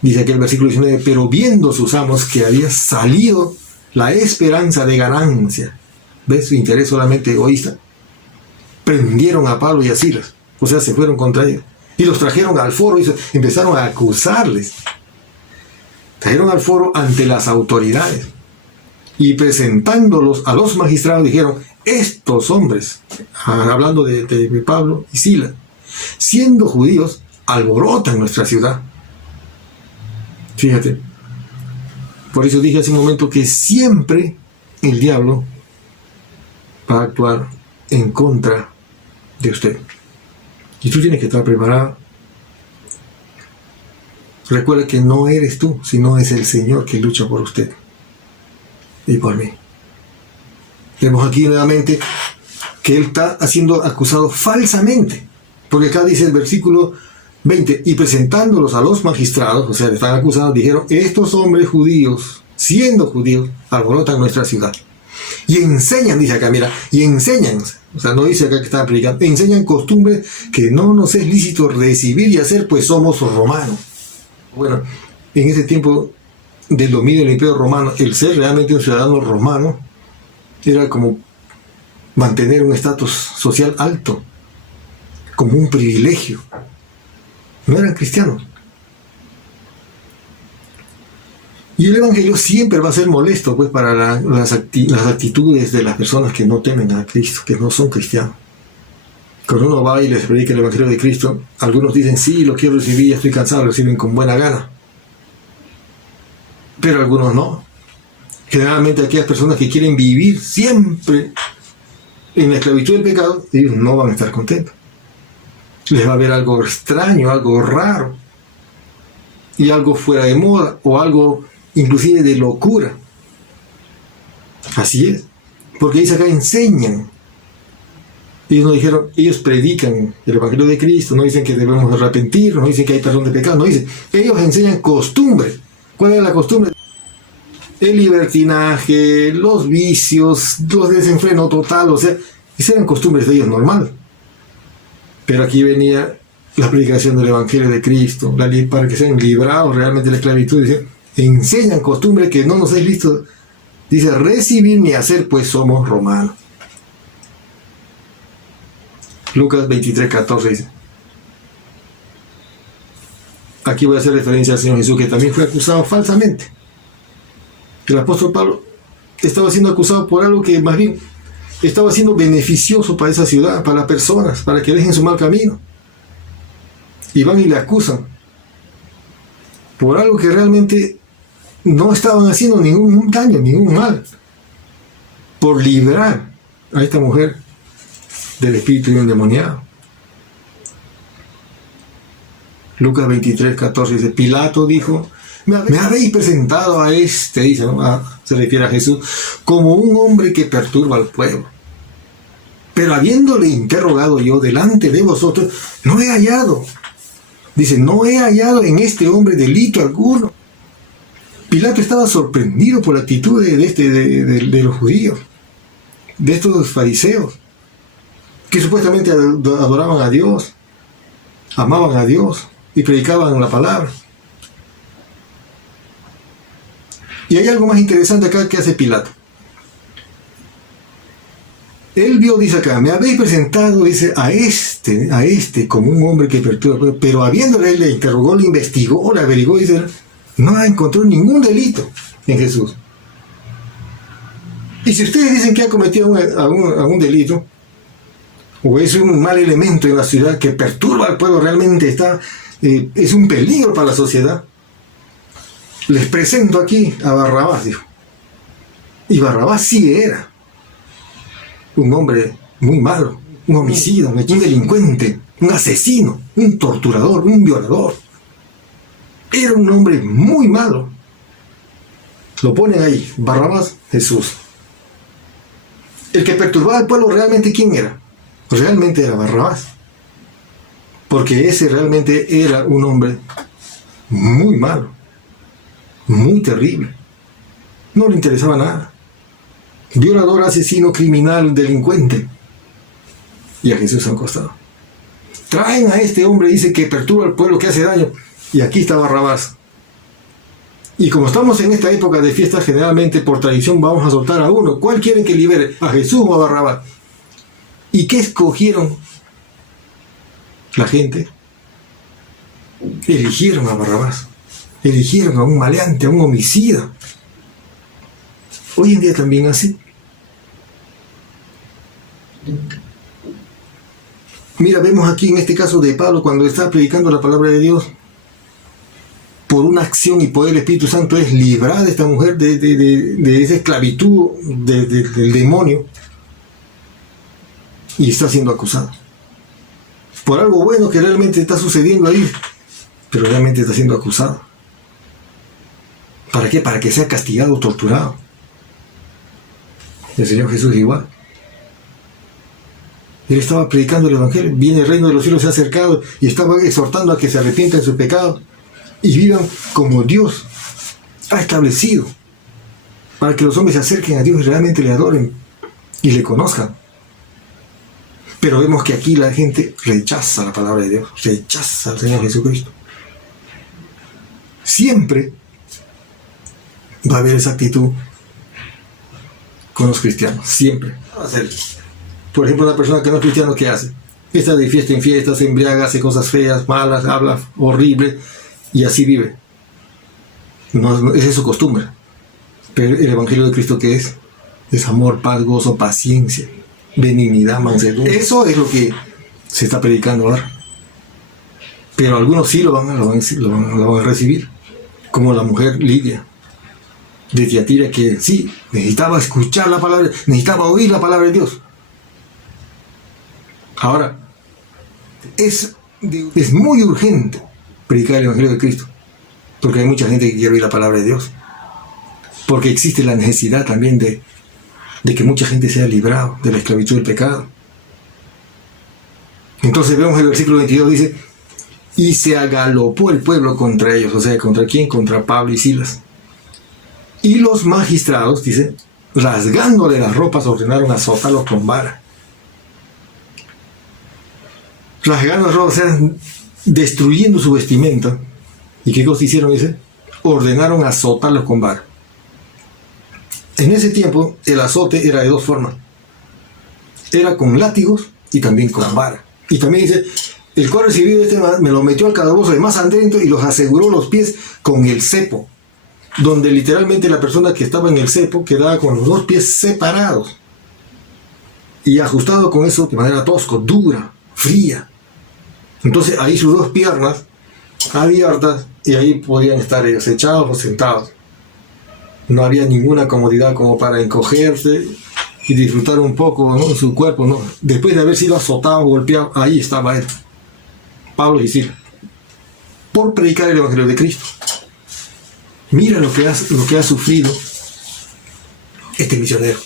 Dice aquí el versículo 19, pero viendo sus amos que había salido la esperanza de ganancia, ¿ves? Su interés solamente egoísta, prendieron a Pablo y a Silas, o sea, se fueron contra ellos, y los trajeron al foro y empezaron a acusarles. Trajeron al foro ante las autoridades, y presentándolos a los magistrados dijeron, estos hombres, hablando de Pablo y Silas, siendo judíos, alborotan nuestra ciudad. Fíjate, por eso dije hace un momento que siempre el diablo va a actuar en contra de usted. Y tú tienes que estar preparado. Recuerda que no eres tú, sino es el Señor que lucha por usted y por mí. Vemos aquí nuevamente que él está siendo acusado falsamente, porque acá dice el versículo 20, y presentándolos a los magistrados, o sea, le están acusados, dijeron, estos hombres judíos, siendo judíos, alborotan nuestra ciudad. Y enseñan, dice acá, mira, y enseñan, o sea, no dice acá que están predicando, enseñan costumbres que no nos es lícito recibir y hacer, pues somos romanos. Bueno, en ese tiempo del dominio del Imperio Romano, el ser realmente un ciudadano romano era como mantener un estatus social alto, como un privilegio. No eran cristianos. Y el Evangelio siempre va a ser molesto, pues, para las actitudes de las personas que no temen a Cristo, que no son cristianos. Cuando uno va y les predica el Evangelio de Cristo, algunos dicen, sí, lo quiero recibir, ya estoy cansado, lo reciben con buena gana. Pero algunos no. Generalmente aquellas personas que quieren vivir siempre en la esclavitud del pecado, ellos no van a estar contentos. Les va a ver algo extraño, algo raro, y algo fuera de moda, o algo inclusive de locura. Así es, porque dice acá, enseñan. Ellos no dijeron, ellos predican el Evangelio de Cristo, no dicen que debemos arrepentirnos, no dicen que hay perdón de pecado, no dicen, ellos enseñan costumbres. ¿Cuál es la costumbre? El libertinaje, los vicios, los desenfreno total, o sea, esas eran costumbres de ellos normal. Pero aquí venía la predicación del Evangelio de Cristo, para que sean librados realmente de la esclavitud. Dice, enseñan costumbre que no nos es listo, dice, recibir ni hacer, pues somos romanos. Lucas 23:14 dice. Aquí voy a hacer referencia al Señor Jesús, que también fue acusado falsamente. El apóstol Pablo estaba siendo acusado por algo que más bien estaba siendo beneficioso para esa ciudad, para las personas, para que dejen su mal camino. Y van y le acusan por algo que realmente no estaban haciendo ningún daño, ningún mal, por librar a esta mujer del espíritu endemoniado. Lucas 23:14 dice, Pilato dijo, me habéis presentado a este, dice, ¿no? Se refiere a Jesús, como un hombre que perturba al pueblo. Pero habiéndole interrogado yo delante de vosotros, no he hallado. Dice, no he hallado en este hombre delito alguno. Pilato estaba sorprendido por la actitud de los judíos, de estos fariseos, que supuestamente adoraban a Dios, amaban a Dios y predicaban la palabra. Y hay algo más interesante acá que hace Pilato. Él vio, dice acá, me habéis presentado, dice, a este como un hombre que perturba, pero habiéndole, él le interrogó, le investigó, le averiguó, dice, no encontró ningún delito en Jesús. Y si ustedes dicen que ha cometido algún delito, o es un mal elemento en la ciudad que perturba al pueblo, realmente es un peligro para la sociedad, les presento aquí a Barrabás, dijo. Y Barrabás sí era un hombre muy malo, un homicida, un delincuente, un asesino, un torturador, un violador. Era un hombre muy malo. Lo ponen ahí, Barrabás, Jesús. El que perturbaba al pueblo realmente, ¿quién era? Realmente era Barrabás. Porque ese realmente era un hombre muy malo, muy terrible. No le interesaba nada. Violador, asesino, criminal, delincuente. Y a Jesús a un costado. Traen a este hombre, dice, que perturba al pueblo, que hace daño. Y aquí está Barrabás. Y como estamos en esta época de fiestas, generalmente por tradición vamos a soltar a uno. ¿Cuál quieren que libere? ¿A Jesús o a Barrabás? ¿Y qué escogieron la gente? Eligieron a Barrabás. Eligieron a un maleante, a un homicida. Hoy en día también así. Mira, vemos aquí en este caso de Pablo, cuando está predicando la palabra de Dios, por una acción y poder del Espíritu Santo es librar a esta mujer de esa esclavitud del demonio, y está siendo acusada por algo bueno que realmente está sucediendo ahí, pero realmente está siendo acusada. ¿Para qué? Para que sea castigado, torturado. El Señor Jesús igual. Él estaba predicando el Evangelio, viene el reino de los cielos, se ha acercado, y estaba exhortando a que se arrepientan de sus pecados y vivan como Dios ha establecido, para que los hombres se acerquen a Dios y realmente le adoren y le conozcan. Pero vemos que aquí la gente rechaza la palabra de Dios, rechaza al Señor Jesucristo. Siempre va a haber esa actitud con los cristianos, siempre. Por ejemplo, una persona que no es cristiano, ¿qué hace? Está de fiesta en fiesta, se embriaga, hace cosas feas, malas, habla horrible, y así vive. Esa es su costumbre. Pero el Evangelio de Cristo, ¿qué es? Es amor, paz, gozo, paciencia, benignidad, mansedumbre. Eso es lo que se está predicando ahora. Pero algunos sí lo van a recibir, como la mujer Lidia de Tiatira, que sí, necesitaba escuchar la palabra, necesitaba oír la palabra de Dios. Ahora, es muy urgente predicar el Evangelio de Cristo, porque hay mucha gente que quiere oír la palabra de Dios, porque existe la necesidad también de que mucha gente sea librado de la esclavitud del pecado. Entonces vemos el versículo 22, dice, y se agalopó el pueblo contra ellos. O sea, ¿contra quién? Contra Pablo y Silas. Y los magistrados, dice, rasgándole las ropas, ordenaron azotarlos con vara. Rasgando las ropas, o sea, destruyendo su vestimenta. ¿Y qué cosa hicieron? Dice, ordenaron azotarlos con vara. En ese tiempo, el azote era de dos formas. Era con látigos y también con vara. Y también dice, el cual recibido me lo metió al calabozo de más adentro y los aseguró los pies con el cepo, donde literalmente la persona que estaba en el cepo quedaba con los dos pies separados y ajustado con eso de manera tosco, dura, fría. Entonces ahí sus dos piernas abiertas, y ahí podían estar ellos echados o sentados. No había ninguna comodidad como para encogerse y disfrutar un poco, ¿no?, su cuerpo, ¿no? Después de haber sido azotado, golpeado, ahí estaba él, Pablo y Silas, por predicar el Evangelio de Cristo. Mira lo que ha sufrido este misionero.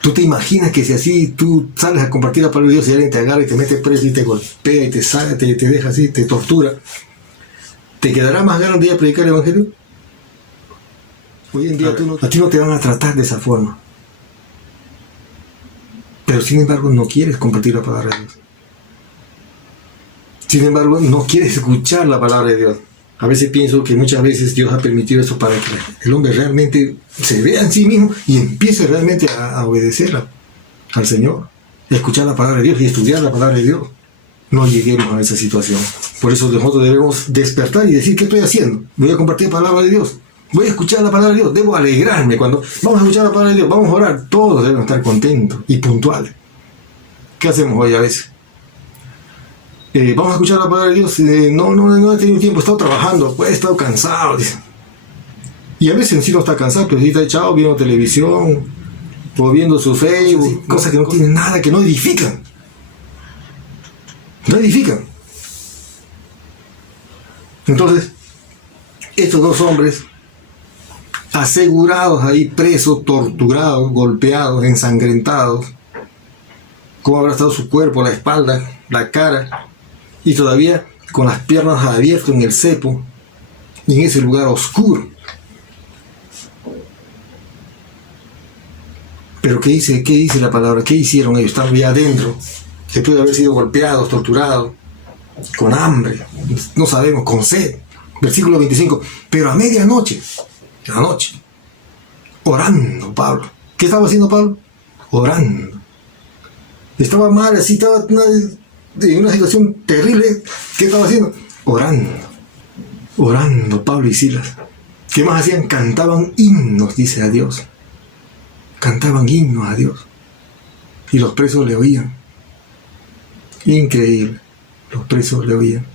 ¿Tú te imaginas que si así tú sales a compartir la palabra de Dios y alguien te agarra y te mete preso y te golpea y te saca, te deja así, te tortura? ¿Te quedará más ganas de ir a predicar el Evangelio? Hoy en día a ti no te van a tratar de esa forma. Pero sin embargo no quieres compartir la palabra de Dios. Sin embargo no quieres escuchar la palabra de Dios. A veces pienso que muchas veces Dios ha permitido eso para que el hombre realmente se vea en sí mismo y empiece realmente a obedecer al Señor, a escuchar la palabra de Dios y estudiar la palabra de Dios. No lleguemos a esa situación. Por eso nosotros debemos despertar y decir, ¿qué estoy haciendo? Voy a compartir la palabra de Dios. Voy a escuchar la palabra de Dios. Debo alegrarme cuando vamos a escuchar la palabra de Dios. Vamos a orar. Todos deben estar contentos y puntuales. ¿Qué hacemos hoy a veces? Vamos a escuchar la palabra de Dios. No he tenido tiempo, he estado trabajando, pues he estado cansado. Dice. Y a veces sí no está cansado, pero sí está echado viendo televisión o viendo su Facebook, cosas que no tienen nada, que no edifican. No edifican. Entonces, estos dos hombres asegurados ahí, presos, torturados, golpeados, ensangrentados. Cómo habrá estado su cuerpo, la espalda, la cara, y todavía con las piernas abiertas en el cepo, y en ese lugar oscuro. Pero ¿qué dice la palabra? ¿Qué hicieron ellos? Están ya adentro, después de haber sido golpeados, torturados, con hambre, no sabemos, con sed. Versículo 25, pero a medianoche, en la noche, orando Pablo. ¿Qué estaba haciendo Pablo? Orando. Estaba mal, así estaba en una situación terrible. ¿Qué estaba haciendo? Orando. Orando Pablo y Silas. ¿Qué más hacían? Cantaban himnos, dice, a Dios. Cantaban himnos a Dios. Y los presos le oían. Increíble. Los presos le oían.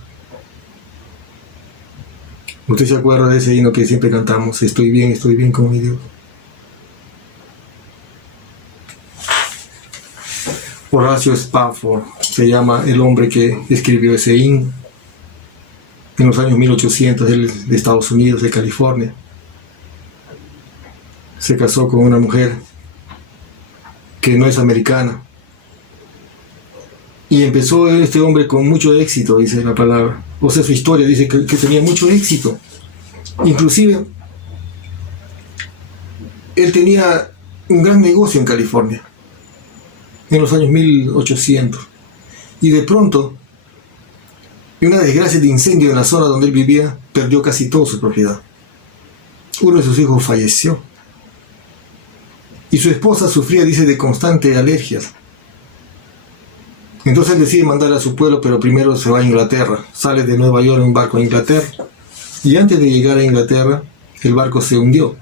¿Usted se acuerda de ese himno que siempre cantamos? Estoy bien con mi Dios. Horacio Spafford se llama el hombre que escribió ese himno en los años 1800 de Estados Unidos, de California. Se casó con una mujer que no es americana. Y empezó este hombre con mucho éxito, dice la palabra. O sea, su historia dice que tenía mucho éxito. Inclusive, él tenía un gran negocio en California, en los años 1800. Y de pronto, en una desgracia de incendio en la zona donde él vivía, perdió casi toda su propiedad. Uno de sus hijos falleció. Y su esposa sufría, dice, de constantes alergias. Entonces él decide mandar a su pueblo, pero primero se va a Inglaterra. Sale de Nueva York en un barco a Inglaterra. Y antes de llegar a Inglaterra, el barco se hundió.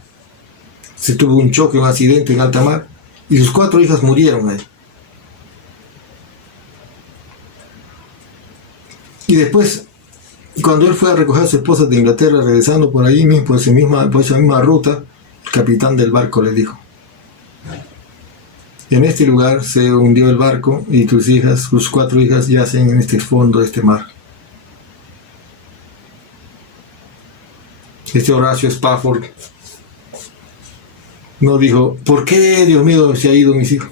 Se tuvo un choque, un accidente en alta mar, y sus 4 hijas murieron ahí. Y después, cuando él fue a recoger a su esposa de Inglaterra, regresando por ahí mismo, por esa misma ruta, el capitán del barco le dijo: en este lugar se hundió el barco y tus 4 hijas yacen en este fondo de este mar. Este Horacio Spafford no dijo: ¿por qué, Dios mío, se ha ido mis hijos?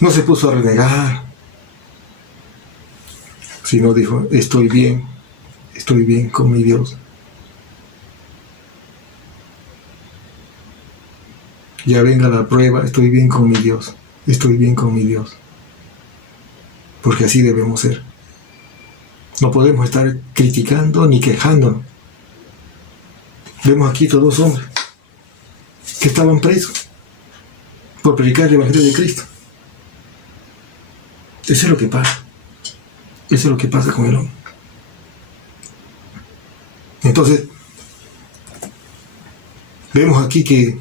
No se puso a renegar, sino dijo: estoy bien con mi Dios. Ya venga la prueba, estoy bien con mi Dios. Porque así debemos ser. No podemos estar criticando ni quejándonos. Vemos aquí estos 2 hombres que estaban presos por predicar el Evangelio de Cristo. Eso es lo que pasa. Eso es lo que pasa con el hombre. Entonces, vemos aquí que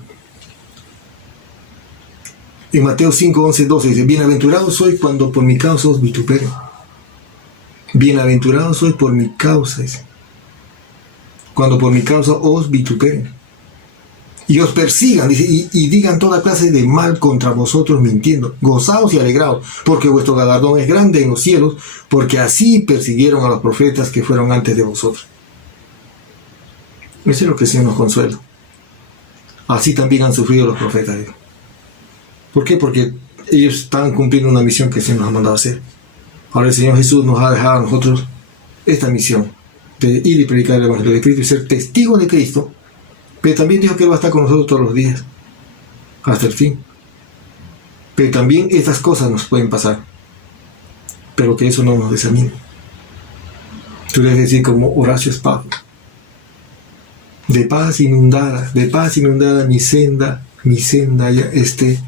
en Mateo 5, 11, 12 dice: bienaventurado soy cuando por mi causa os vituperen. Bienaventurado soy por mi causa, dice. Cuando por mi causa os vituperen. Y os persigan, dice, y digan toda clase de mal contra vosotros mintiendo. Gozaos y alegraos, porque vuestro galardón es grande en los cielos, porque así persiguieron a los profetas que fueron antes de vosotros. Eso es lo que el Señor nos consuela. Así también han sufrido los profetas. ¿Por qué? Porque ellos estaban cumpliendo una misión que el Señor nos ha mandado a hacer. Ahora el Señor Jesús nos ha dejado a nosotros esta misión de ir y predicar el Evangelio de Cristo y ser testigos de Cristo, pero también dijo que Él va a estar con nosotros todos los días, hasta el fin. Pero también estas cosas nos pueden pasar, pero que eso no nos desanime. Tú debes decir como Horacio Spafford: de paz inundada mi senda ya esté.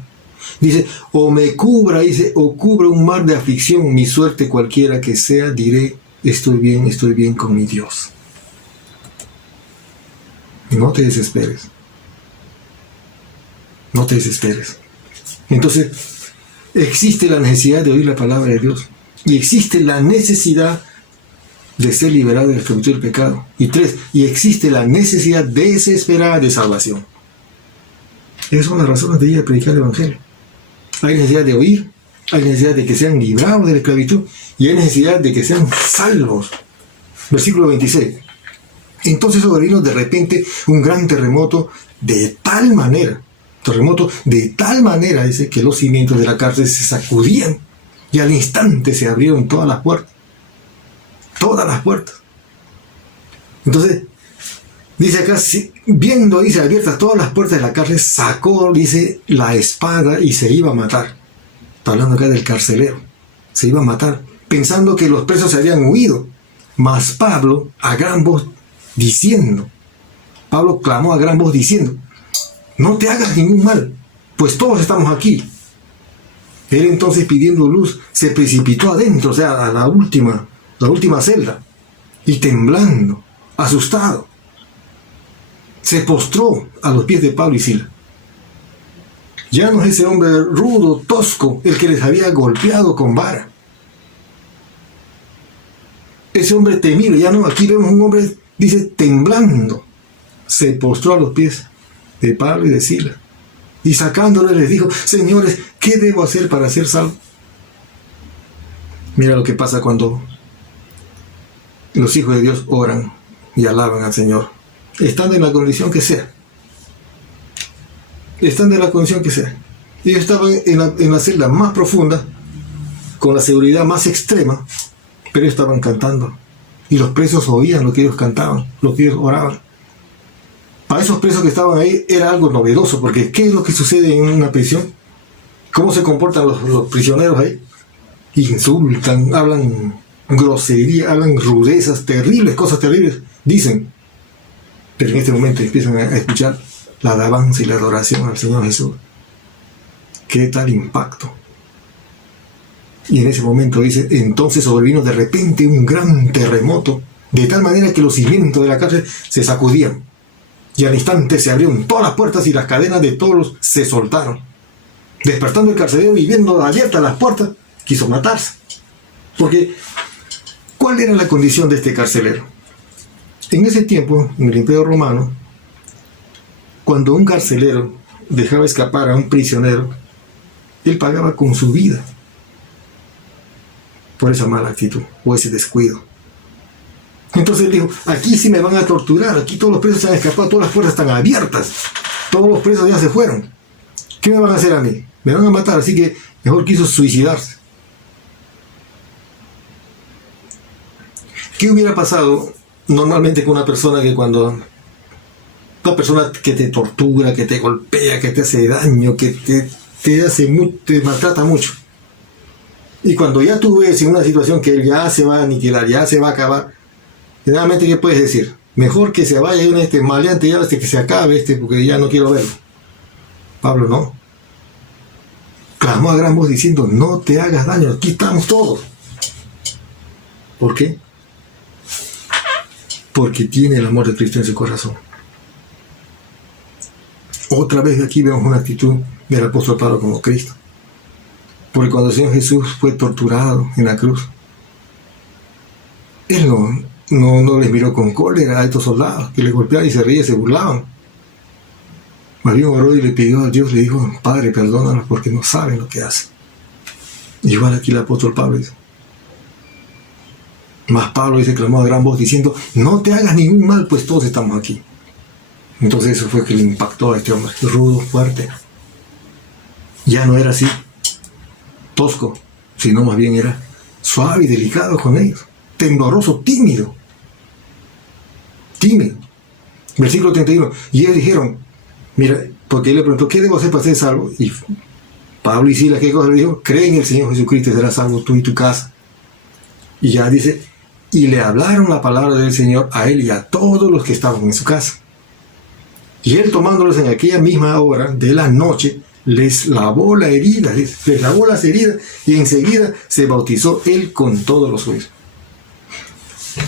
Dice: o me cubra, dice, o cubra un mar de aflicción, mi suerte cualquiera que sea, diré: estoy bien con mi Dios. No te desesperes. No te desesperes. Entonces, existe la necesidad de oír la palabra de Dios. Y existe la necesidad de ser liberado de la esclavitud del pecado. Y 3, y existe la necesidad desesperada de salvación. Esas son las razones de ir a predicar el Evangelio. Hay necesidad de oír, hay necesidad de que sean librados de la esclavitud, y hay necesidad de que sean salvos. Versículo 26. Entonces sobrevino de repente un gran terremoto de tal manera, terremoto de tal manera, dice, que los cimientos de la cárcel se sacudían y al instante se abrieron todas las puertas. Todas las puertas. Entonces, dice acá, viendo, dice, abiertas todas las puertas de la cárcel, sacó, dice, la espada y se iba a matar. Está hablando acá del carcelero. Se iba a matar, pensando que los presos se habían huido. Mas Pablo, a gran voz, Pablo clamó a gran voz diciendo, no te hagas ningún mal, pues todos estamos aquí. Él entonces, pidiendo luz, se precipitó adentro, o sea, a la última celda, y temblando, asustado, se postró a los pies de Pablo y Silas. Ya no es ese hombre rudo, tosco, el que les había golpeado con vara. Ese hombre temible, ya no, aquí vemos un hombre, dice, temblando, se postró a los pies de Pablo y de Silas, y sacándoles les dijo, señores, ¿qué debo hacer para ser salvo? Mira lo que pasa cuando los hijos de Dios oran y alaban al Señor, estando en la condición que sea. Estando en la condición que sea. Ellos estaban en la celda más profunda, con la seguridad más extrema, pero ellos estaban cantando. Y los presos oían lo que ellos cantaban, lo que ellos oraban. Para esos presos que estaban ahí era algo novedoso, porque ¿qué es lo que sucede en una prisión? ¿Cómo se comportan los prisioneros ahí? Insultan, hablan grosería, hablan rudezas terribles, cosas terribles, dicen. Pero en este momento empiezan a escuchar la alabanza y la adoración al Señor Jesús. ¿Qué tal impacto? Y en ese momento dice, entonces sobrevino de repente un gran terremoto, de tal manera que los cimientos de la cárcel se sacudían. Y al instante se abrieron todas las puertas y las cadenas de todos se soltaron. Despertando el carcelero y viendo abiertas las puertas, quiso matarse. Porque, ¿cuál era la condición de este carcelero? En ese tiempo, en el Imperio Romano, cuando un carcelero dejaba escapar a un prisionero, él pagaba con su vida por esa mala actitud o ese descuido. Entonces él dijo, aquí sí me van a torturar, aquí todos los presos se han escapado, todas las puertas están abiertas, todos los presos ya se fueron. ¿Qué me van a hacer a mí? Me van a matar, así que mejor quiso suicidarse. ¿Qué hubiera pasado normalmente con una persona una persona que te tortura, que te golpea, que te hace daño, que te maltrata mucho? Y cuando ya tú ves en una situación que él ya se va a aniquilar, ya se va a acabar, generalmente, ¿qué puedes decir? Mejor que se vaya maleante ya hasta que se acabe porque ya no quiero verlo. Pablo no. Clamó a gran voz diciendo, no te hagas daño, aquí estamos todos. ¿Por qué? Porque tiene el amor de Cristo en su corazón. Otra vez aquí vemos una actitud del apóstol Pablo como Cristo. Porque cuando el Señor Jesús fue torturado en la cruz, Él no les miró con cólera a estos soldados que le golpeaban y se reían, se burlaban. Más bien oró y le pidió a Dios, le dijo, Padre, perdónalos porque no saben lo que hacen. Igual aquí el apóstol Pablo dice. Mas Pablo dice, clamó a gran voz diciendo, no te hagas ningún mal, pues todos estamos aquí. Entonces eso fue que le impactó a este hombre, rudo, fuerte. Ya no era así, tosco, sino más bien era suave y delicado con ellos, tembloroso, tímido. Versículo 31, y ellos dijeron, mira, porque él le preguntó, ¿qué debo hacer para ser salvo? Y Pablo y Silas, ¿qué cosa le dijo? Cree en el Señor Jesucristo y serás salvo tú y tu casa. Y ya dice, y le hablaron la palabra del Señor a él y a todos los que estaban en su casa. Y él, tomándolos en aquella misma hora de la noche, les lavó la herida, les lavó las heridas, y enseguida se bautizó él con todos los suyos.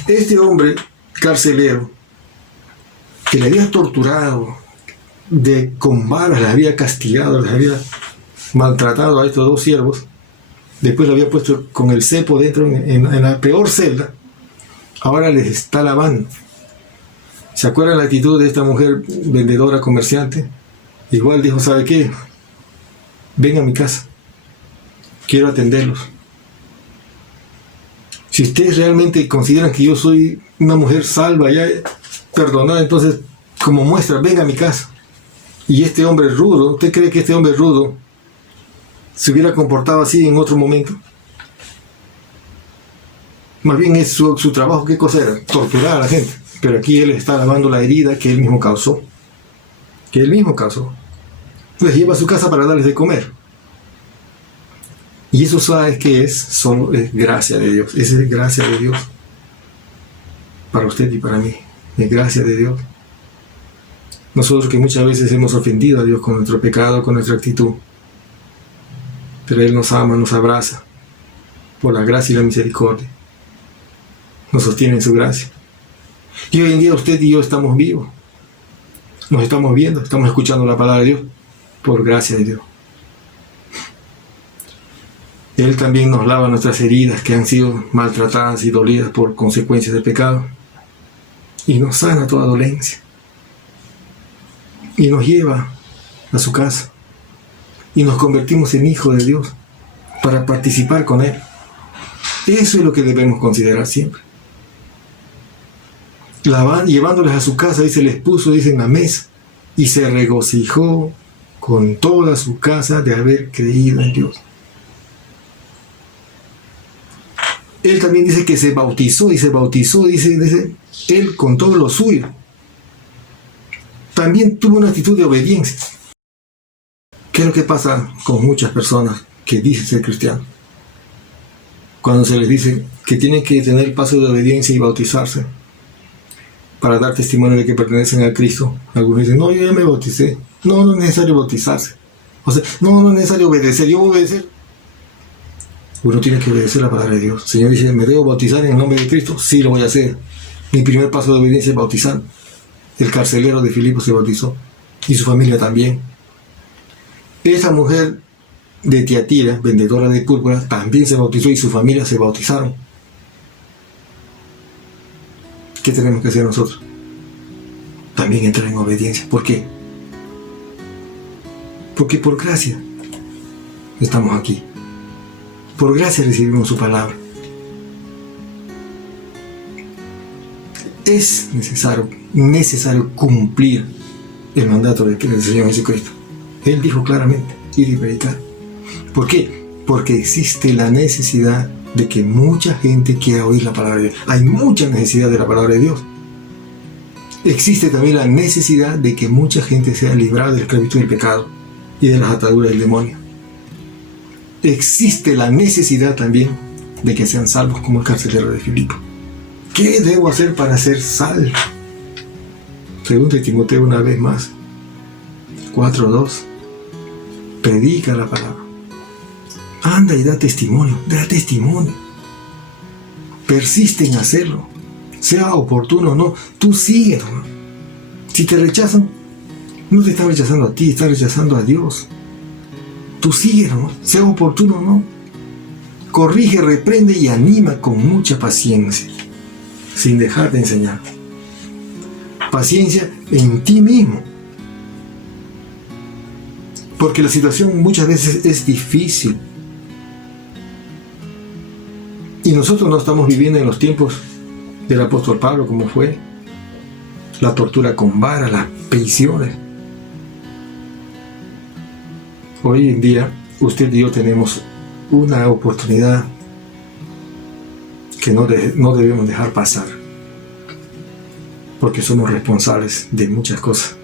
Este hombre carcelero, que le había torturado, con varas, les había castigado, les había maltratado a estos dos siervos, después lo había puesto con el cepo dentro en la peor celda, ahora les está lavando. ¿Se acuerdan la actitud de esta mujer vendedora, comerciante? Igual dijo, ¿sabe qué? Ven a mi casa, quiero atenderlos. Si ustedes realmente consideran que yo soy una mujer salva, ya perdonada, entonces como muestra, ven a mi casa, Y este hombre rudo, ¿usted cree que este hombre rudo se hubiera comportado así en otro momento? Más bien es su trabajo, ¿qué cosa era? Torturar a la gente. Pero aquí él está lavando la herida que él mismo causó. Les lleva a su casa para darles de comer. Y eso, ¿sabes qué es? Solo es gracia de Dios. Es gracia de Dios. Para usted y para mí. Es gracia de Dios. Nosotros que muchas veces hemos ofendido a Dios con nuestro pecado, con nuestra actitud. Pero Él nos ama, nos abraza. Por la gracia y la misericordia. Nos sostiene en su gracia. Y hoy en día usted y yo estamos vivos. Nos estamos viendo, estamos escuchando la palabra de Dios. Por gracia de Dios. Él también nos lava nuestras heridas que han sido maltratadas y dolidas por consecuencias del pecado. Y nos sana toda dolencia. Y nos lleva a su casa. Y nos convertimos en hijos de Dios para participar con Él. Eso es lo que debemos considerar siempre. Llevándoles a su casa, dice, les puso, dice, en la mesa. Y se regocijó con toda su casa de haber creído en Dios. Él también dice que se bautizó, dice, él con todo lo suyo. También tuvo una actitud de obediencia. ¿Qué es lo que pasa con muchas personas que dicen ser cristianos? Cuando se les dice que tienen que tener el paso de obediencia y bautizarse para dar testimonio de que pertenecen a Cristo, algunos dicen, no, yo ya me bauticé. No es necesario bautizarse. O sea, no es necesario obedecer, yo voy a obedecer. Uno tiene que obedecer la palabra de Dios. El Señor dice, ¿me debo bautizar en el nombre de Cristo? Sí, lo voy a hacer. Mi primer paso de obediencia es bautizar. El carcelero de Filipo se bautizó. Y su familia también. Esa mujer de Tiatira, vendedora de púrpura, también se bautizó y su familia se bautizaron. ¿Qué tenemos que hacer nosotros? También entrar en obediencia. ¿Por qué? Porque por gracia estamos aquí. Por gracia recibimos su palabra. Es necesario cumplir el mandato del Señor Jesucristo. Él dijo claramente, ir y predicar. ¿Por qué? Porque existe la necesidad de que mucha gente quiera oír la palabra de Dios. Hay mucha necesidad de la palabra de Dios. Existe también la necesidad de que mucha gente sea librada de la esclavitud del pecado y de las ataduras del demonio. Existe la necesidad también de que sean salvos como el carcelero de Filipo. ¿Qué debo hacer para ser salvo? Según Timoteo una vez más, 4:2. Predica la palabra. Anda y da testimonio. Persiste en hacerlo. Sea oportuno o no, tú sigue. Si te rechazan, no te están rechazando a ti, están rechazando a Dios. Tú sigue, sea oportuno o no. Corrige, reprende y anima con mucha paciencia, sin dejar de enseñar. Paciencia en ti mismo. Porque la situación muchas veces es difícil. Y nosotros no estamos viviendo en los tiempos del apóstol Pablo, como fue la tortura con vara, las prisiones. Hoy en día, usted y yo tenemos una oportunidad que no debemos dejar pasar, porque somos responsables de muchas cosas,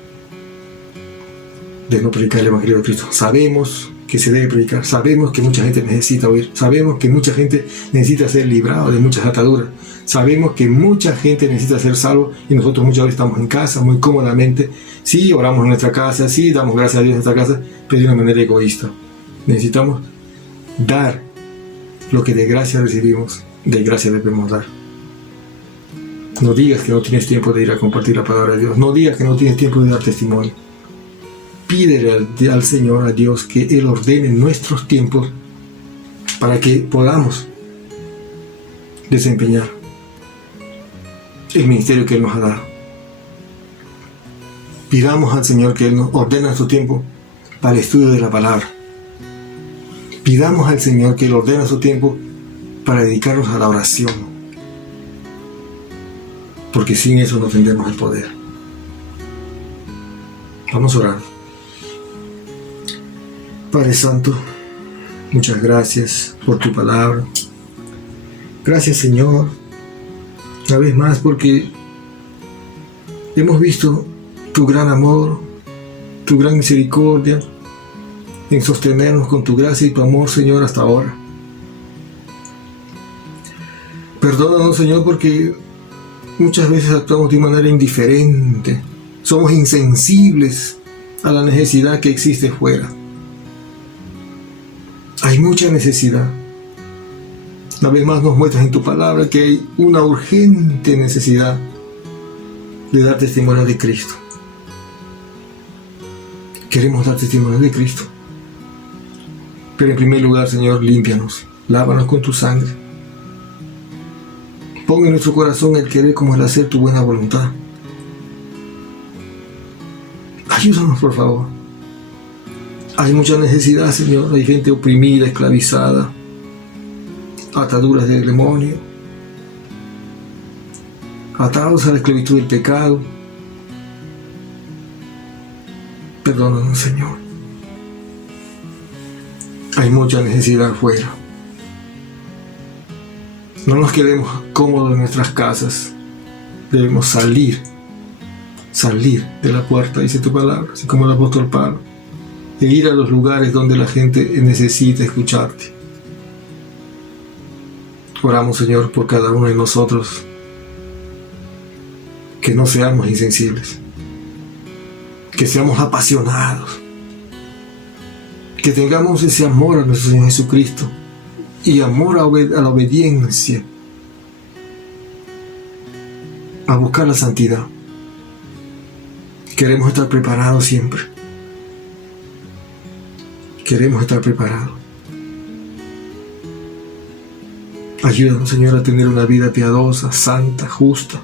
de no predicar el Evangelio de Cristo. Sabemos que se debe predicar, sabemos que mucha gente necesita oír, sabemos que mucha gente necesita ser librado de muchas ataduras, sabemos que mucha gente necesita ser salvo y nosotros muchas veces estamos en casa muy cómodamente, sí, oramos en nuestra casa, sí, damos gracias a Dios en nuestra casa, pero de una manera egoísta. Necesitamos dar lo que de gracia recibimos, de gracia debemos dar. No digas que no tienes tiempo de ir a compartir la palabra de Dios, no digas que no tienes tiempo de dar testimonio. Pídele al Señor, a Dios, que Él ordene nuestros tiempos para que podamos desempeñar el ministerio que Él nos ha dado. Pidamos al Señor que Él nos ordene nuestro tiempo para el estudio de la palabra. Pidamos al Señor que Él ordene su tiempo para dedicarnos a la oración. Porque sin eso no tendremos el poder. Vamos a orar. Padre Santo, muchas gracias por tu palabra. Gracias, Señor, una vez más, porque hemos visto tu gran amor, tu gran misericordia en sostenernos con tu gracia y tu amor, Señor, hasta ahora. Perdónanos, Señor, porque muchas veces actuamos de manera indiferente. Somos insensibles a la necesidad que existe fuera. Hay mucha necesidad. Una vez más nos muestras en tu palabra que hay una urgente necesidad de dar testimonio de Cristo. Queremos dar testimonio de Cristo. Pero en primer lugar, Señor, límpianos, lávanos con tu sangre. Pon en nuestro corazón el querer como el hacer tu buena voluntad. Ayúdanos, por favor. Hay mucha necesidad, Señor. Hay gente oprimida, esclavizada, ataduras del demonio, atados a la esclavitud del pecado. Perdónanos, Señor. Hay mucha necesidad afuera. No nos quedemos cómodos en nuestras casas. Debemos salir de la puerta, dice tu palabra, así como el apóstol Pablo, e ir a los lugares donde la gente necesita escucharte. Oramos, Señor, por cada uno de nosotros, que no seamos insensibles, que seamos apasionados, que tengamos ese amor a nuestro Señor Jesucristo y amor a la obediencia, a buscar la santidad. Queremos estar preparados siempre. Queremos estar preparados. Ayúdanos, Señor, a tener una vida piadosa, santa, justa,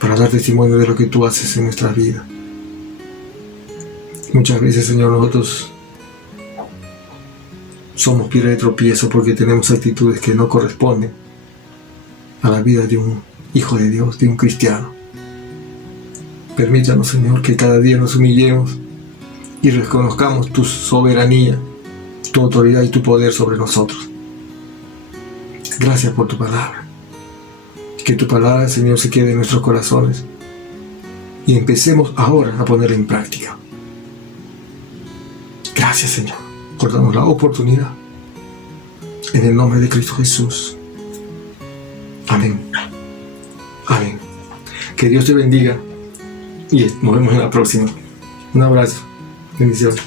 para dar testimonio de lo que tú haces en nuestra vida. Muchas veces, Señor, nosotros somos piedra de tropiezo porque tenemos actitudes que no corresponden a la vida de un hijo de Dios, de un cristiano. Permítanos, Señor, que cada día nos humillemos y reconozcamos tu soberanía, tu autoridad y tu poder sobre nosotros. Gracias por tu palabra. Que tu palabra, Señor, se quede en nuestros corazones y empecemos ahora a ponerla en práctica. Gracias, Señor, por darnos la oportunidad. En el nombre de Cristo Jesús. Amén. Amén. Que Dios te bendiga y nos vemos en la próxima. Un abrazo. Bendiciones.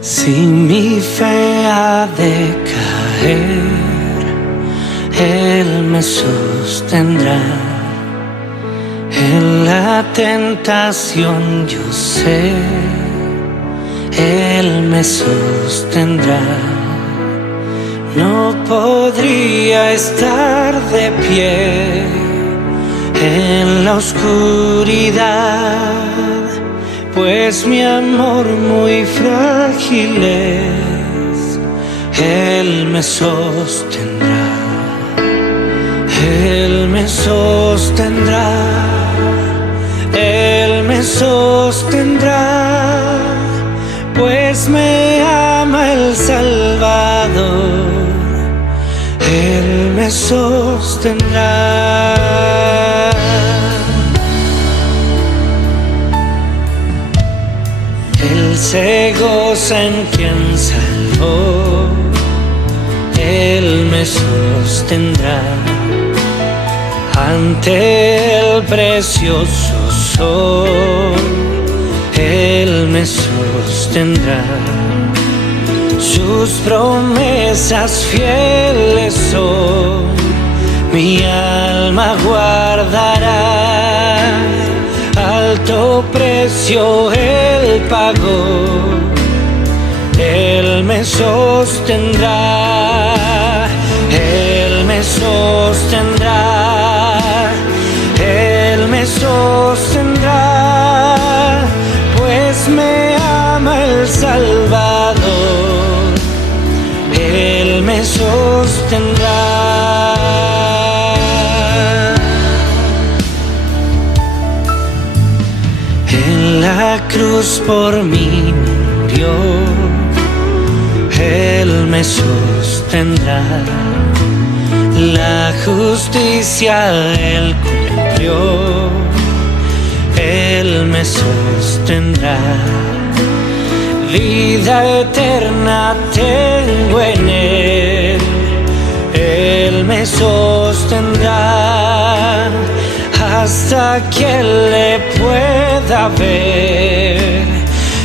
Si mi fe ha de caer, Él me sostendrá. En la tentación yo sé, Él me sostendrá. No podría estar de pie en la oscuridad, pues mi amor muy frágil es. Él me sostendrá, Él me sostendrá, Él me sostendrá, pues me ama el Salvador. Él me sostendrá. Él se goza en quien salvó, Él me sostendrá. Ante el precioso sol, Él me sostendrá. sus promesas fieles son, mi alma guardará, alto precio Él pagó, Él me sostendrá, Él me sostendrá, Él me sostendrá, pues me ama el Salvador, Él me sostendrá. En la cruz por mí murió, Él me sostendrá, la justicia Él cumplió, Él me sostendrá, vida eterna tengo en Él, Él me sostendrá, hasta que le pueda ver,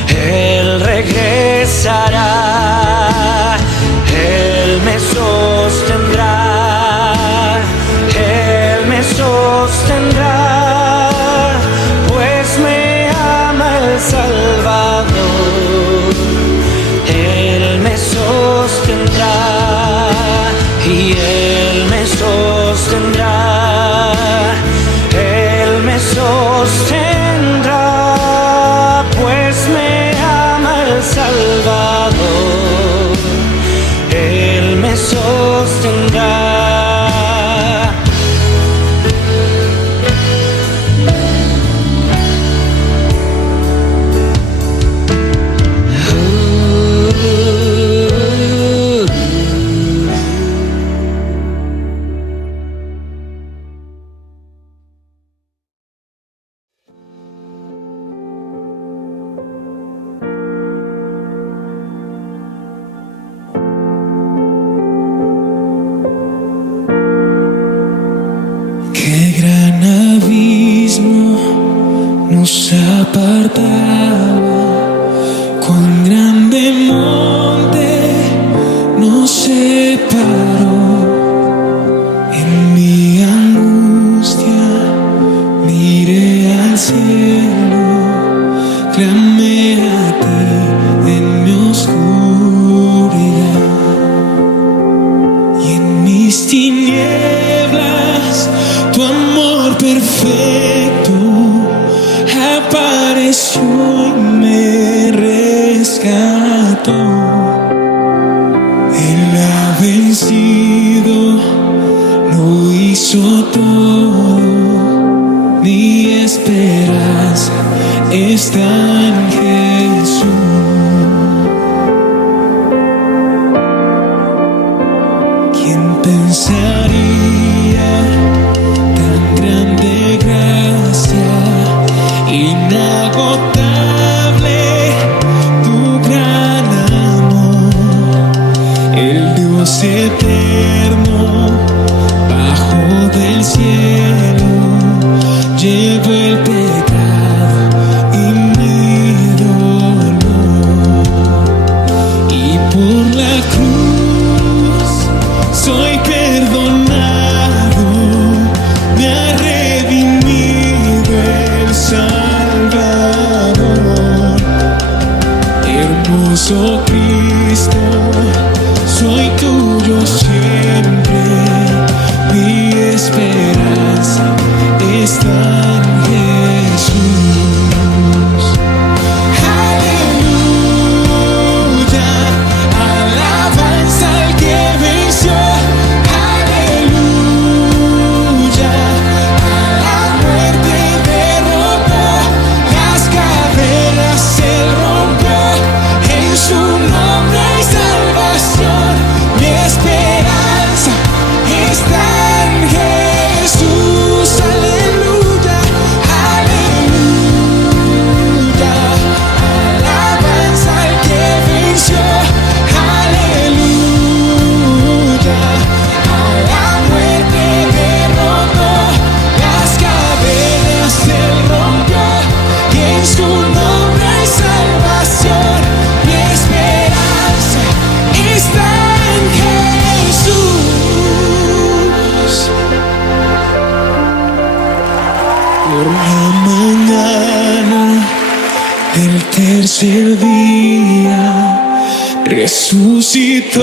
Él regresará, Él me sostendrá, Él me sostendrá, pues me ama el Salvador, Él me sostendrá y Él me sostendrá, Él me sostendrá, pues me ama el Salvador, Él me sostendrá. Qué gran abismo nos apartaba, cuán grande monte nos separó. En mi angustia miré al cielo, clamé a ti en mi oscuridad, y en mis tinieblas tu amor perfecto apareció y me rescató. Él ha vencido, lo hizo todo, mi esperanza está en Jesús. ¿Quién pensaría tan grande gracia, inagotable tu gran amor? El Dios eterno bajo del cielo llevó el pecado y mi dolor, y por la cruz soy perdonado, me ha redimido el Salvador. Hermoso Cristo, soy tuyo siempre, mi esperanza está en Jesús. Aleluya, alabanza al que venció. Aleluya, a la muerte derrotó, las cadenas él rompió, en su nombre tercer día resucitó.